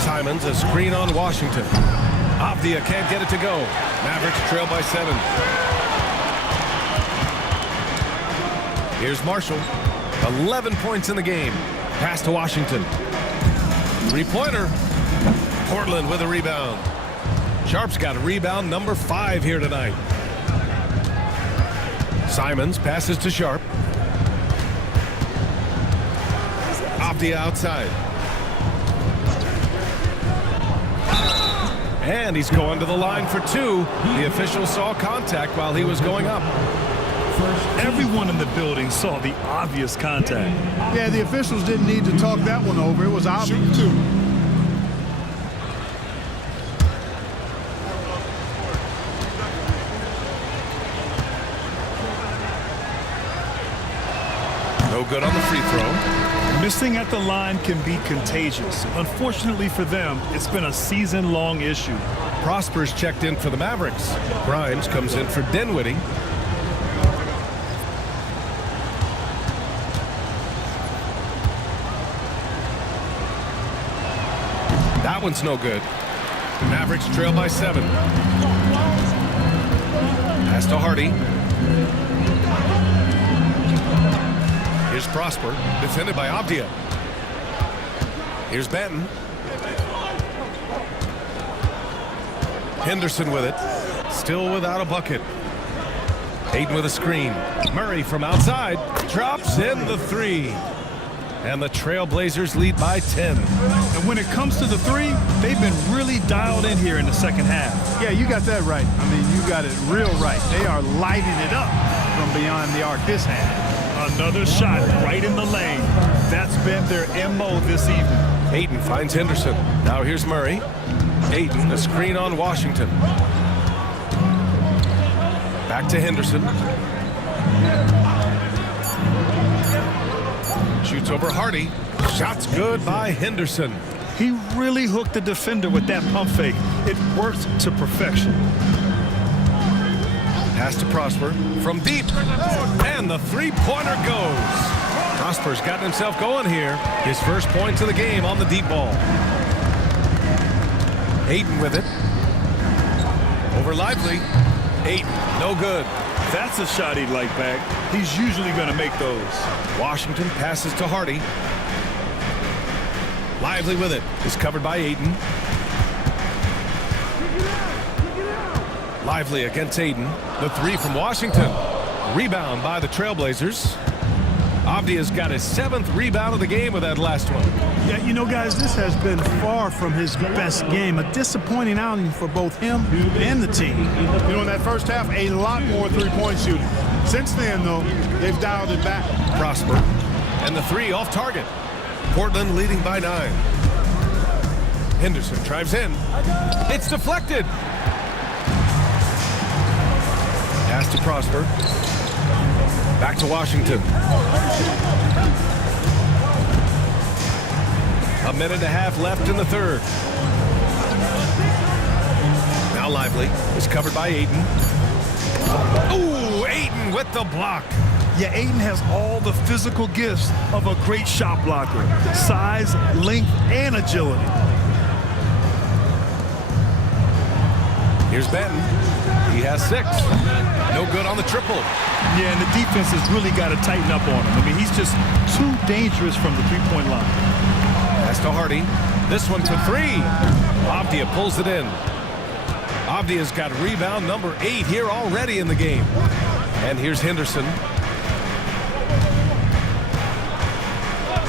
Simons a screen on Washington. Avdia can't get it to go. Mavericks trail by 7. Here's Marshall. 11 points in the game. Pass to Washington. 3-pointer. Portland with a rebound. Sharp's got a rebound number 5 here tonight. Simons passes to Sharp. Avdia outside. And he's going to the line for 2. The official saw contact while he was going up. Everyone in the building saw the obvious contact. Yeah, the officials didn't need to talk that one over. It was obvious. No good on the free throw. Missing at the line can be contagious. Unfortunately for them, it's been a season-long issue. Prosper's checked in for the Mavericks. Grimes comes in for Dinwiddie. That one's no good. Mavericks trail by 7. Pass to Hardy. Here's Prosper, defended by Avdia. Here's Benton. Henderson with it. Still without a bucket. Aiden with a screen. Murray from outside. Drops in the 3. And the Trailblazers lead by 10. And when it comes to the 3, they've been really dialed in here in the second half. Yeah, you got that right. I mean, you got it real right. They are lighting it up from beyond the arc this half. Another shot right in the lane. That's been their MO this evening. Aiden finds Henderson. Now here's Murray. Aiden, a screen on Washington. Back to Henderson. Shoots over Hardy. Shot's good by Henderson. He really hooked the defender with that pump fake. It worked to perfection. Pass to Prosper from deep. And the 3-pointer goes. Prosper's gotten himself going here. His first points of the game on the deep ball. Aiden with it. Over Lively. Aiden, no good. That's a shot he'd like back. He's usually going to make those. Washington passes to Hardy. Lively with it. Is covered by Ayton. Lively against Ayton. The three from Washington. Rebound by the Trailblazers. Avdia's got his 7th rebound of the game with that last one. Yeah, you know, guys, this has been far from his best game. A disappointing outing for both him and the team. You know, in that first half, a lot more three-point shooting. Since then, though, they've dialed it back. Prosper. And the three off target. Portland leading by 9. Henderson drives in. It's deflected. Pass to Prosper. Back to Washington. A minute and a half left in the third. Now Lively is covered by Ayton. Ooh, Ayton with the block. Yeah, Ayton has all the physical gifts of a great shot blocker. Size, length, and agility. Here's Benton. He has 6. No good on the triple. Yeah, and the defense has really got to tighten up on him. I mean, he's just too dangerous from the three-point line. Pass to Hardy. This one for 3. Avdia pulls it in. Avdia's got rebound number 8 here already in the game. And here's Henderson.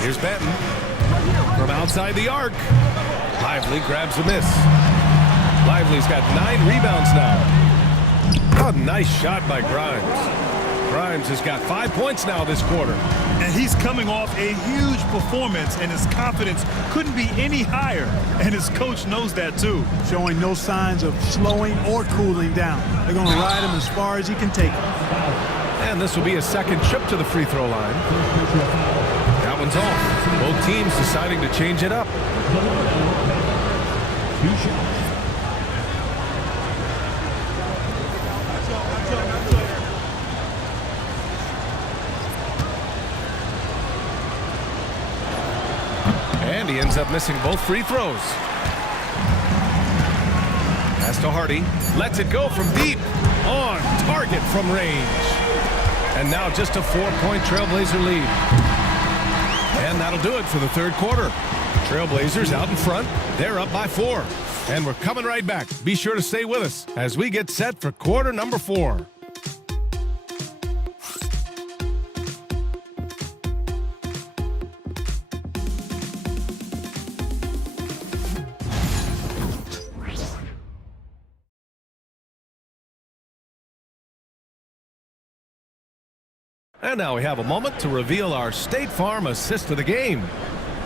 Here's Benton. From outside the arc. Lively grabs a miss. Lively's got 9 rebounds now. A nice shot by Grimes. Grimes has got 5 points now this quarter. And he's coming off a huge performance, and his confidence couldn't be any higher. And his coach knows that, too. Showing no signs of slowing or cooling down. They're going to ride him as far as he can take him. And this will be a second trip to the free throw line. That one's off. Both teams deciding to change it up. 2 shots. And he ends up missing both free throws. Pass to Hardy. Lets it go from deep. On target from range. And now just a 4-point Trailblazer lead. And that'll do it for the third quarter. Trailblazers out in front. They're up by 4. And we're coming right back. Be sure to stay with us as we get set for quarter number 4. And now we have a moment to reveal our State Farm assist of the game.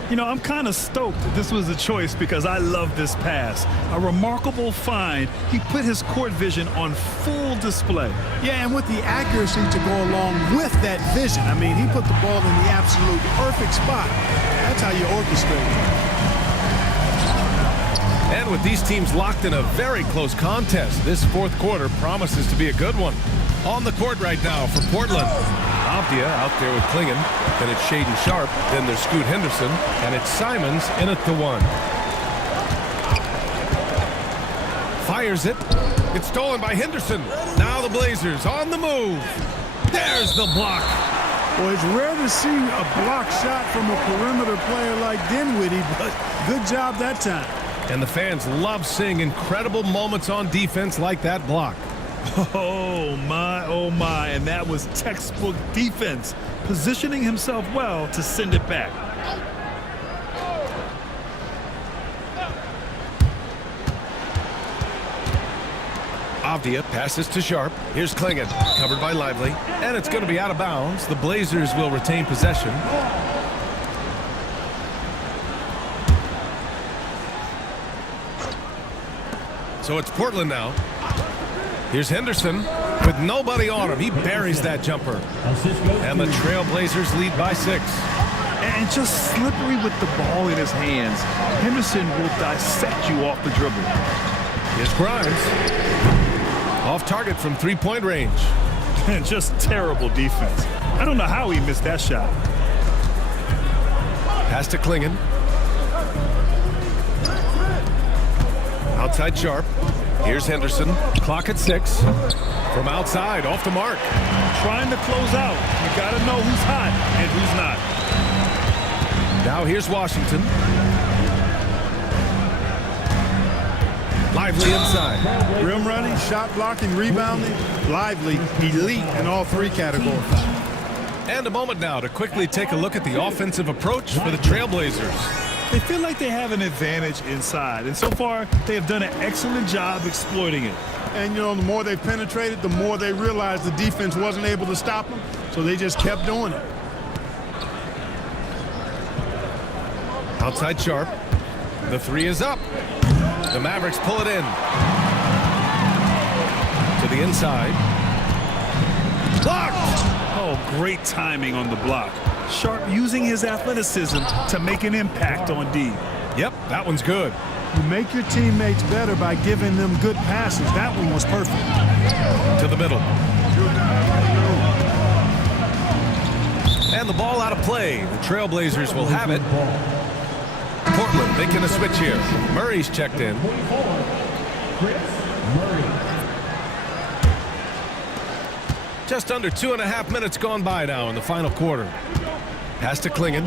You know, I'm kind of stoked that this was a choice because I love this pass. A remarkable find. He put his court vision on full display. Yeah, and with the accuracy to go along with that vision. I mean, he put the ball in the absolute perfect spot. That's how you orchestrate it. And with these teams locked in a very close contest, this fourth quarter promises to be a good one. On the court right now for Portland. Avdia out there with Klingon. Then it's Shaden Sharp. Then there's Scoot Henderson. And it's Simons in at the 1. Fires it. It's stolen by Henderson. Now the Blazers on the move. There's the block. Well, it's rare to see a block shot from a perimeter player like Dinwiddie, but good job that time. And the fans love seeing incredible moments on defense like that block. Oh my, and that was textbook defense, positioning himself well to send it back. Avdia passes to Sharp. Here's Klingon, covered by Lively, and it's going to be out of bounds. The Blazers will retain possession. So it's Portland now. Here's Henderson with nobody on him. He buries that jumper. And the Trailblazers lead by 6. And just slippery with the ball in his hands. Henderson will dissect you off the dribble. Here's Grimes. Off target from 3-point range. And just terrible defense. I don't know how he missed that shot. Pass to Klingon. Outside Sharp. Here's Henderson. Clock at 6. From outside, off the mark. Trying to close out. You got to know who's hot and who's not. Now here's Washington. Lively inside. Rim running, shot blocking, rebounding, Lively, elite in all 3 categories. And a moment now to quickly take a look at the offensive approach for the Trailblazers. They feel like they have an advantage inside, and so far they have done an excellent job exploiting it. And, you know, the more they penetrated, the more they realized the defense wasn't able to stop them, so they just kept doing it. Outside Sharp. The 3 is up. The Mavericks pull it in. To the inside. Blocked! Oh, great timing on the block. Sharp using his athleticism to make an impact on D. Yep, that one's good. You make your teammates better by giving them good passes. That one was perfect. To the middle. And the ball out of play. The Trailblazers will have it. Portland making a switch here. Murray's checked in. Just under 2.5 minutes gone by now in the final quarter. Pass to Klingon.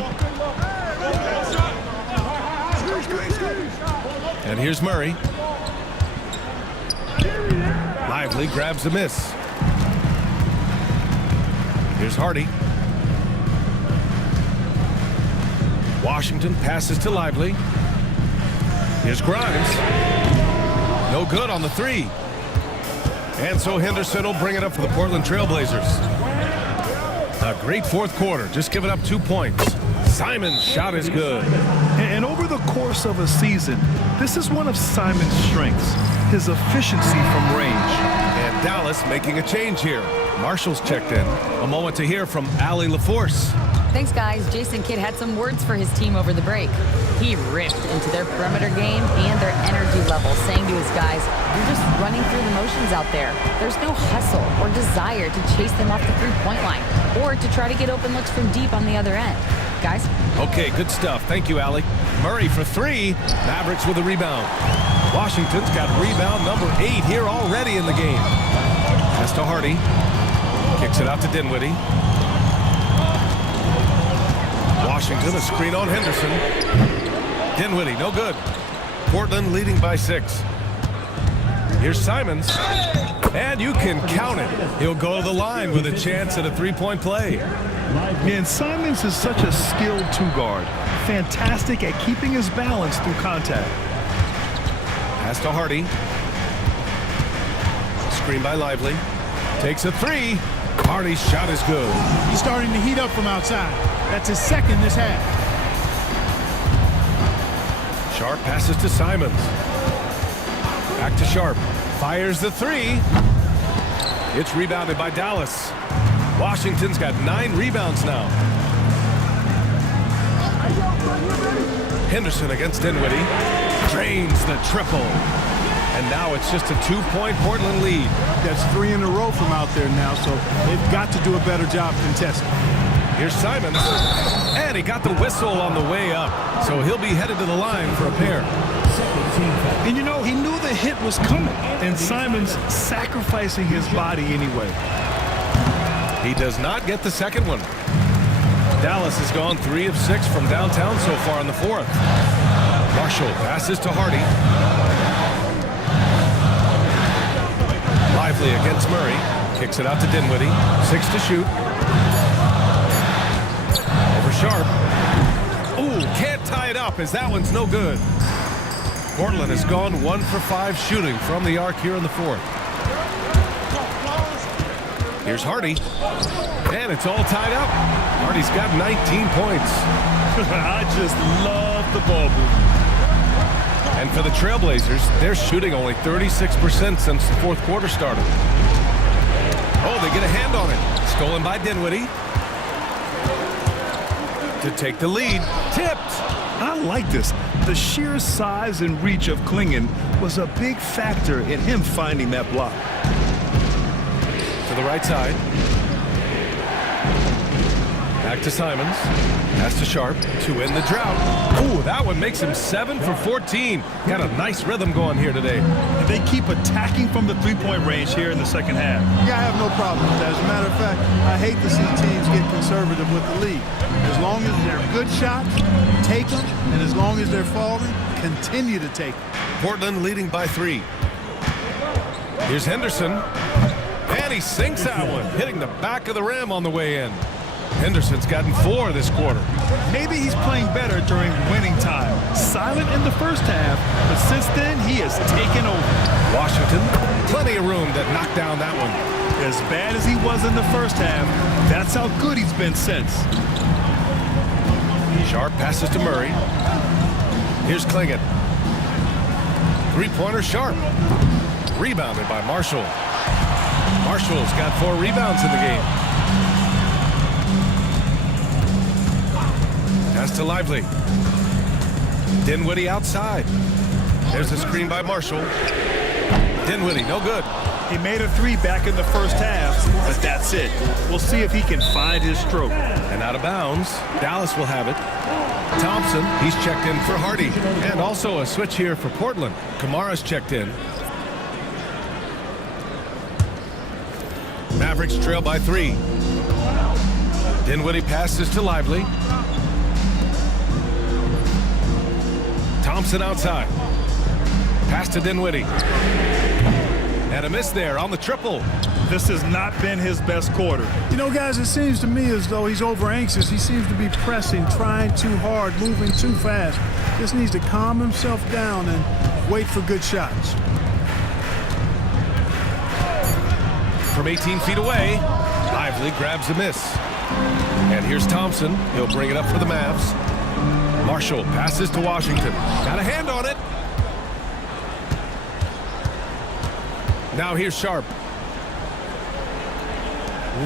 And here's Murray. Lively grabs the miss. Here's Hardy. Washington passes to Lively. Here's Grimes. No good on the 3. And so Henderson will bring it up for the Portland Trailblazers. A great fourth quarter, just giving up 2 points. Simon's shot is good. And over the course of a season, this is one of Simon's strengths, his efficiency from range. And Dallas making a change here. Marshall's checked in. A moment to hear from Allie LaForce. Thanks, guys. Jason Kidd had some words for his team over the break. He ripped into their perimeter game and their energy level, saying to his guys, "You're just running through the motions out there. There's no hustle or desire to chase them off the three-point line or to try to get open looks from deep on the other end." Guys? Okay, good stuff. Thank you, Allie. Murray for 3. Mavericks with a rebound. Washington's got rebound number 8 here already in the game. Pass to Hardy. Kicks it out to Dinwiddie. Washington, a screen on Henderson. Dinwiddie, no good. Portland leading by 6. Here's Simons. And you can count it. He'll go to the line with a chance at a 3-point play. And Simons is such a skilled 2-guard. Fantastic at keeping his balance through contact. Pass to Hardy. Screen by Lively. Takes a 3. Hardy's shot is good. He's starting to heat up from outside. That's his second this half. Sharp passes to Simons. Back to Sharp. Fires the 3. It's rebounded by Dallas. Washington's got 9 rebounds now. Henderson against Dinwiddie. Drains the triple. And now it's just a 2-point Portland lead. That's 3 in a row from out there now, so they've got to do a better job contesting. Here's Simons. And he got the whistle on the way up. So he'll be headed to the line for a pair. And you know, he knew the hit was coming. And Simons sacrificing his body anyway. He does not get the second one. Dallas has gone 3 of 6 from downtown so far in the 4th. Marshall passes to Hardy. Lively against Murray. Kicks it out to Dinwiddie. 6 to shoot. Over Sharp. Ooh, can't tie it up as that one's no good. Portland has gone 1 for 5 shooting from the arc here in the 4th. Here's Hardy. And it's all tied up. Hardy's got 19 points. I just love the ball movement. And for the Trailblazers, they're shooting only 36% since the 4th quarter started. Oh, they get a hand on it. Stolen by Dinwiddie. To take the lead. Tipped. I like this. The sheer size and reach of Klingon was a big factor in him finding that block. To the right side. Back to Simons. Pass to Sharp to end the drought. Ooh, that one makes him 7 for 14. Got a nice rhythm going here today. And they keep attacking from the three-point range here in the second half. Yeah, I have no problem with that. As a matter of fact, I hate to see teams get conservative with the lead. As long as they're good shots, take them. And as long as they're falling, continue to take them. Portland leading by 3. Here's Henderson. And he sinks that one, hitting the back of the rim on the way in. Henderson's gotten 4 this quarter. Maybe he's playing better during winning time. Silent in the first half, but since then he has taken over. Washington, plenty of room to knock down that one. As bad as he was in the first half, that's how good he's been since. Sharp passes to Murray. Here's Klingon. Three-pointer Sharp. Rebounded by Marshall. Marshall's got 4 rebounds in the game. Pass to Lively. Dinwiddie outside. There's a screen by Marshall. Dinwiddie, no good. He made a 3 back in the first half, but that's it. We'll see if he can find his stroke. And out of bounds, Dallas will have it. Thompson, he's checked in for Hardy. And also a switch here for Portland. Kamara's checked in. Mavericks trail by 3. Dinwiddie passes to Lively. Thompson outside. Pass to Dinwiddie. And a miss there on the triple. This has not been his best quarter. You know, guys, it seems to me as though he's over anxious. He seems to be pressing, trying too hard, moving too fast. Just needs to calm himself down and wait for good shots. From 18 feet away, Lively grabs a miss. And here's Thompson. He'll bring it up for the Mavs. Marshall passes to Washington. Got a hand on it. Now here's Sharp.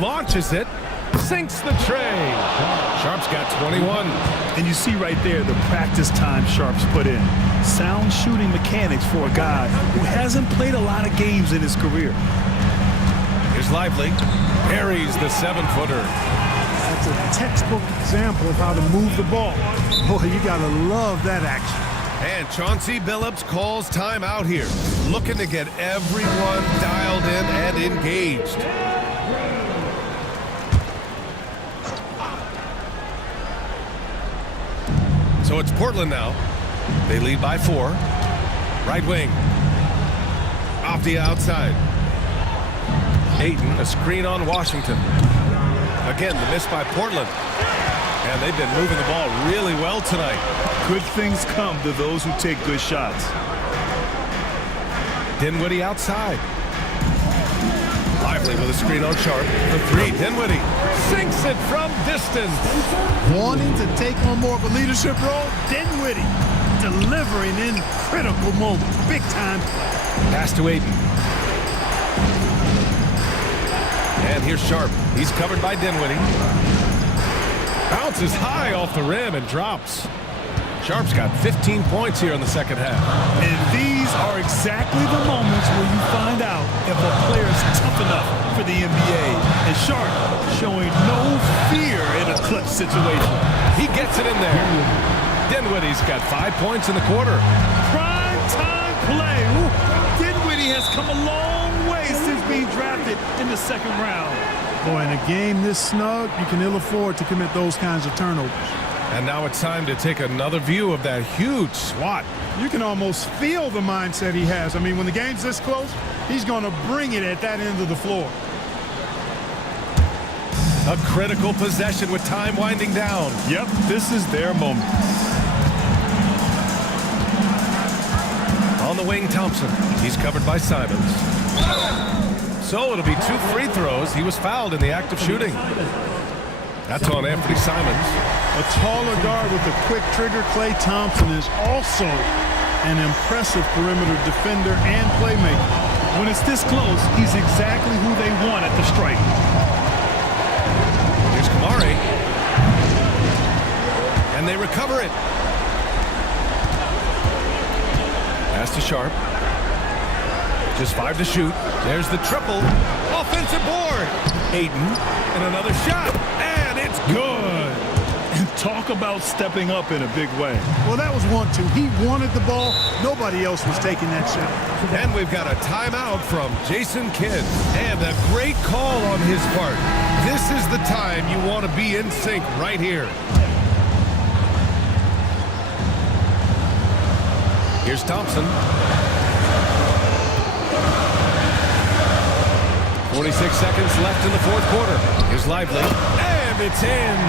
Launches it. Sinks the tray. Sharp's got 21. And you see right there the practice time Sharp's put in. Sound shooting mechanics for a guy who hasn't played a lot of games in his career. Here's Lively. Parries the 7-footer. That's a textbook example of how to move the ball. Boy, you gotta love that action. And Chauncey Billups calls timeout here. Looking to get everyone dialed in and engaged. So it's Portland now. They lead by 4. Right wing. Off the outside. Ayton, a screen on Washington. Again, the miss by Portland. And they've been moving the ball really well tonight. Good things come to those who take good shots. Dinwiddie outside. Lively with a screen on Sharp. The 3, Dinwiddie sinks it from distance. Wanting to take on more of a leadership role, Dinwiddie delivering in critical moments. Big time. Pass to Ayton. And here's Sharp. He's covered by Dinwiddie. Bounces high off the rim and drops. Sharp's got 15 points here in the second half. And these are exactly the moments where you find out if a player is tough enough for the NBA. And Sharp showing no fear in a clutch situation. He gets it in there. Dinwiddie's got 5 points in the quarter. Prime time play. Ooh. Dinwiddie has come a long way since being drafted in the second round. Boy, in a game this snug, you can ill afford to commit those kinds of turnovers. And now it's time to take another view of that huge swat. You can almost feel the mindset he has. I mean, when the game's this close, he's going to bring it at that end of the floor. A critical possession with time winding down. Yep, this is their moment. On the wing, Thompson. He's covered by Simons. So it'll be 2 free throws. He was fouled in the act of shooting. That's on Anthony Simons. A taller guard with a quick trigger, Klay Thompson, is also an impressive perimeter defender and playmaker. When it's this close, he's exactly who they want at the stripe. Here's Kamari. And they recover it. Pass to Sharp. Just 5 to shoot. There's the triple. Offensive board. Ayton. And another shot. And it's good. Talk about stepping up in a big way. Well, that was 1-2. He wanted the ball. Nobody else was taking that shot. And we've got a timeout from Jason Kidd. And a great call on his part. This is the time you want to be in sync right here. Here's Thompson. 46 seconds left in the fourth quarter. Here's Lively. And it's in.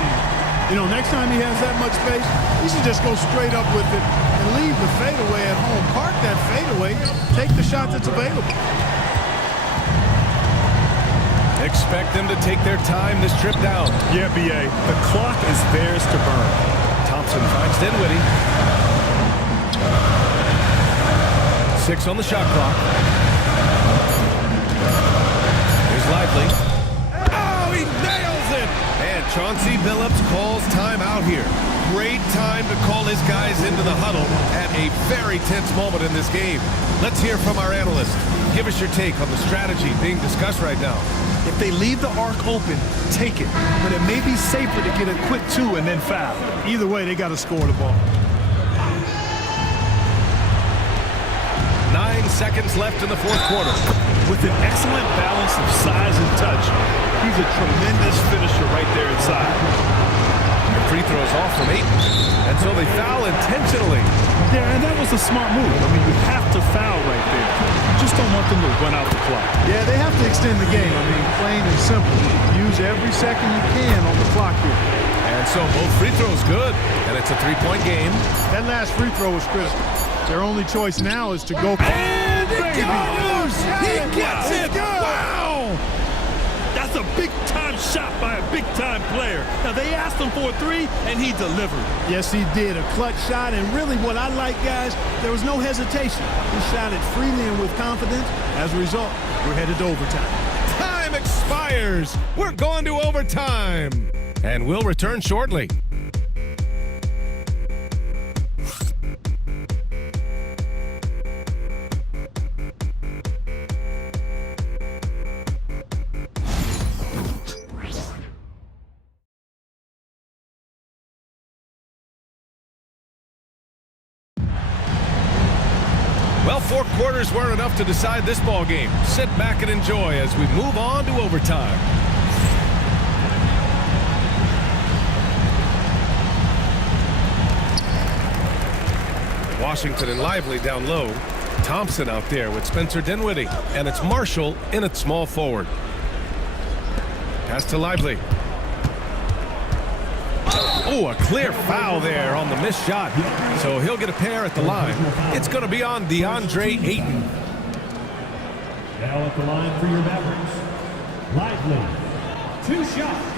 You know, next time he has that much space, he should just go straight up with it and leave the fadeaway at home. Park that fadeaway. Take the shot that's available. Expect them to take their time this trip down. Yeah, B.A. The clock is theirs to burn. Thompson finds Dinwiddie. 6 on the shot clock. Here's Lively. Oh, he nails it! And Chauncey Billups calls timeout here. Great time to call his guys into the huddle at a very tense moment in this game. Let's hear from our analyst. Give us your take on the strategy being discussed right now. If they leave the arc open, take it. But it may be safer to get a quick 2 and then foul. Either way, they got to score the ball. 9 seconds left in the fourth quarter. With an excellent balance of size and touch, he's a tremendous finisher right there inside. The free throws off from Ayton, and so they foul intentionally. Yeah, and that was a smart move. I mean, you have to foul right there. You just don't want them to run out the clock. Yeah, they have to extend the game. I mean, plain and simple. Use every second you can on the clock here. And so both free throws good, and it's a three-point game. That last free throw was critical. Their only choice now is to go. And it goes! He gets it! Wow! That's a big-time shot by a big-time player. Now, they asked him for a 3, and he delivered. Yes, he did. A clutch shot, and really what I like, guys, there was no hesitation. He shot it freely and with confidence. As a result, we're headed to overtime. Time expires! We're going to overtime! And we'll return shortly. Well, 4 quarters weren't enough to decide this ball game. Sit back and enjoy as we move on to overtime. Washington and Lively down low. Thompson out there with Spencer Dinwiddie. And it's Marshall in at small forward. Pass to Lively. Oh, a clear foul there on the missed shot. So he'll get a pair at the line. It's going to be on DeAndre Ayton. Now at the line for your Mavericks, Lively, 2 shots.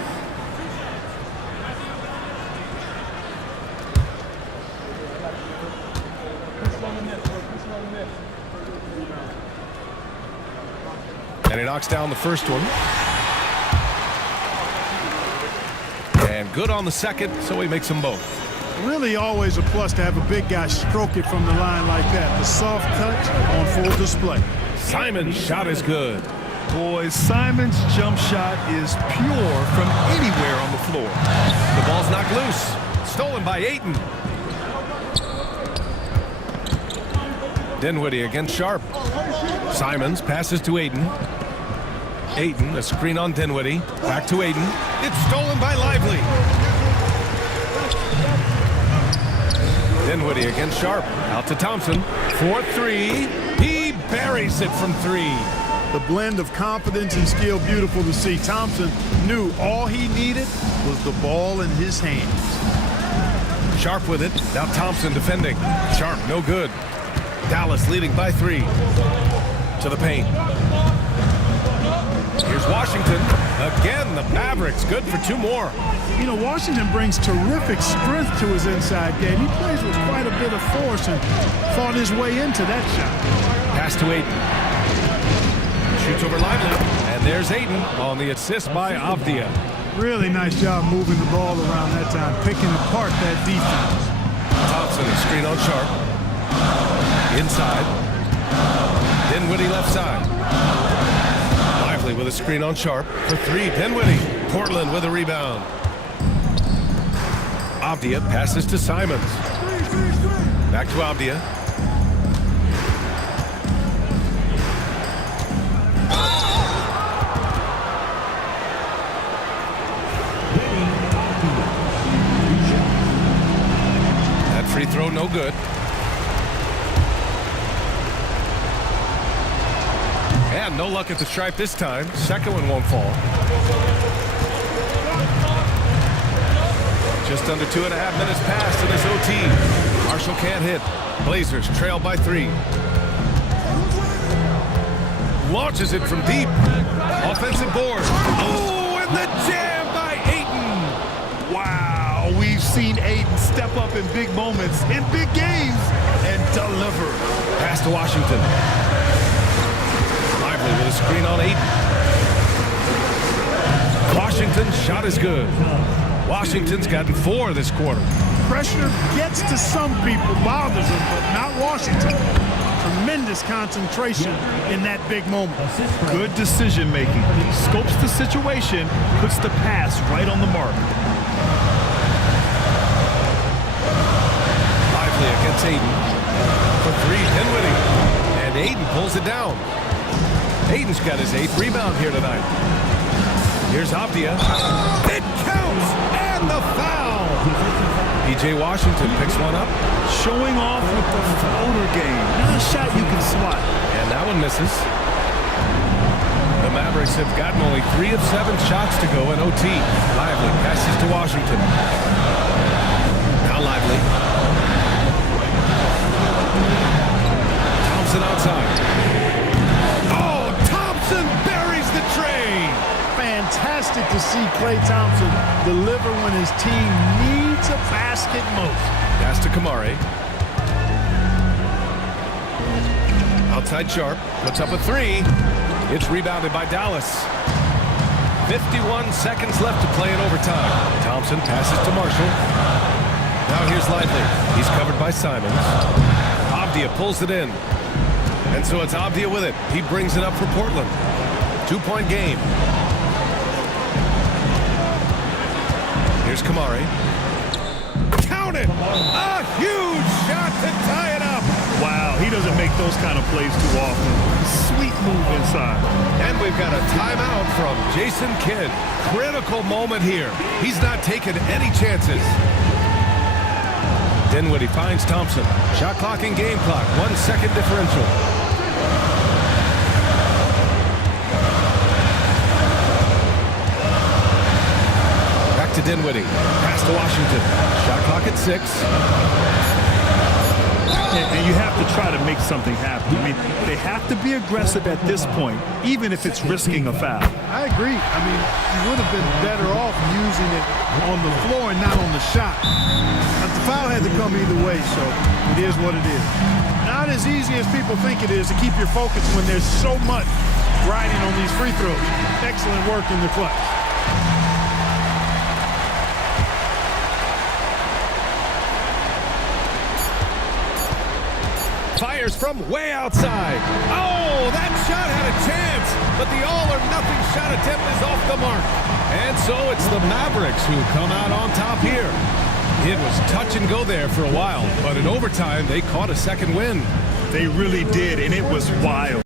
And he knocks down the first one. And good on the second, so he makes them both. Really always a plus to have a big guy stroke it from the line like that. The soft touch on full display. Simon's shot is good. Boy, Simon's jump shot is pure from anywhere on the floor. The ball's knocked loose. Stolen by Ayton. Dinwiddie against Sharp. Simons passes to Ayton. Ayton, a screen on Dinwiddie. Back to Ayton. It's stolen by Lively. Dinwiddie against Sharp. Out to Thompson. 4-3. He buries it from 3. The blend of confidence and skill, beautiful to see. Thompson knew all he needed was the ball in his hands. Sharp with it. Now Thompson defending. Sharp, no good. Dallas leading by 3. To the paint. Here's Washington. Again, the Mavericks good for 2 more. You know, Washington brings terrific strength to his inside game. He plays with quite a bit of force and fought his way into that shot. Pass to Ayton. Shoots over Lively. And there's Ayton on the assist by Avdia. Really nice job moving the ball around that time, picking apart that defense. Thompson, a screen on Sharp. Inside. Dinwiddie left side. Lively with a screen on Sharp for 3. Dinwiddie. Portland with a rebound. Avdia passes to Simons. Back to Avdia. That free throw no good. And no luck at the stripe this time. Second one won't fall. Just under 2.5 minutes passed in this OT. Marshall can't hit. Blazers trail by 3. Launches it from deep. Offensive board. Oh, and the jam by Ayton. Wow, we've seen Ayton step up in big moments, in big games, and deliver. Pass to Washington. Lively with a screen on Ayton. Washington's shot is good. Washington's gotten 4 this quarter. Pressure gets to some people, bothers them, but not Washington. Tremendous concentration in that big moment. Good decision making. Scopes the situation, puts the pass right on the mark. Lively against Ayton. For 3, Dinwiddie. And Ayton pulls it down. Ayton's got his 8th rebound here tonight. Here's Avdia. It counts! And the foul! P.J. Washington picks one up. Showing off with the floater game. Not a shot you can swat. And that one misses. The Mavericks have gotten only 3 of 7 shots to go in OT. Lively passes to Washington. Now Lively. Thompson outside. Oh, Thompson buries the tray. Fantastic to see Klay Thompson deliver when his team needs a basket most. Pass to Kamari. Outside Sharp. Puts up a 3. It's rebounded by Dallas. 51 seconds left to play in overtime. Thompson passes to Marshall. Now here's Lively. He's covered by Simons. Avdia pulls it in. And so it's Avdia with it. He brings it up for Portland. 2-point game. Here's Kamari. Count it! A huge shot to tie it up! Wow, he doesn't make those kind of plays too often. Sweet move inside. And we've got a timeout from Jason Kidd. Critical moment here. He's not taking any chances. Dinwiddie finds Thompson. Shot clock and game clock. 1 second differential. To Dinwiddie. Pass to Washington. Shot clock at 6. And you have to try to make something happen. I mean, they have to be aggressive at this point, even if it's risking a foul. I agree. I mean, you would have been better off using it on the floor and not on the shot. But the foul had to come either way, so it is what it is. Not as easy as people think it is to keep your focus when there's so much riding on these free throws. Excellent work in the clutch. Fires from way outside. Oh, that shot had a chance, but the all-or-nothing shot attempt is off the mark. And so it's the Mavericks who come out on top here. It was touch and go there for a while, but in overtime, they caught a second win. They really did, and it was wild.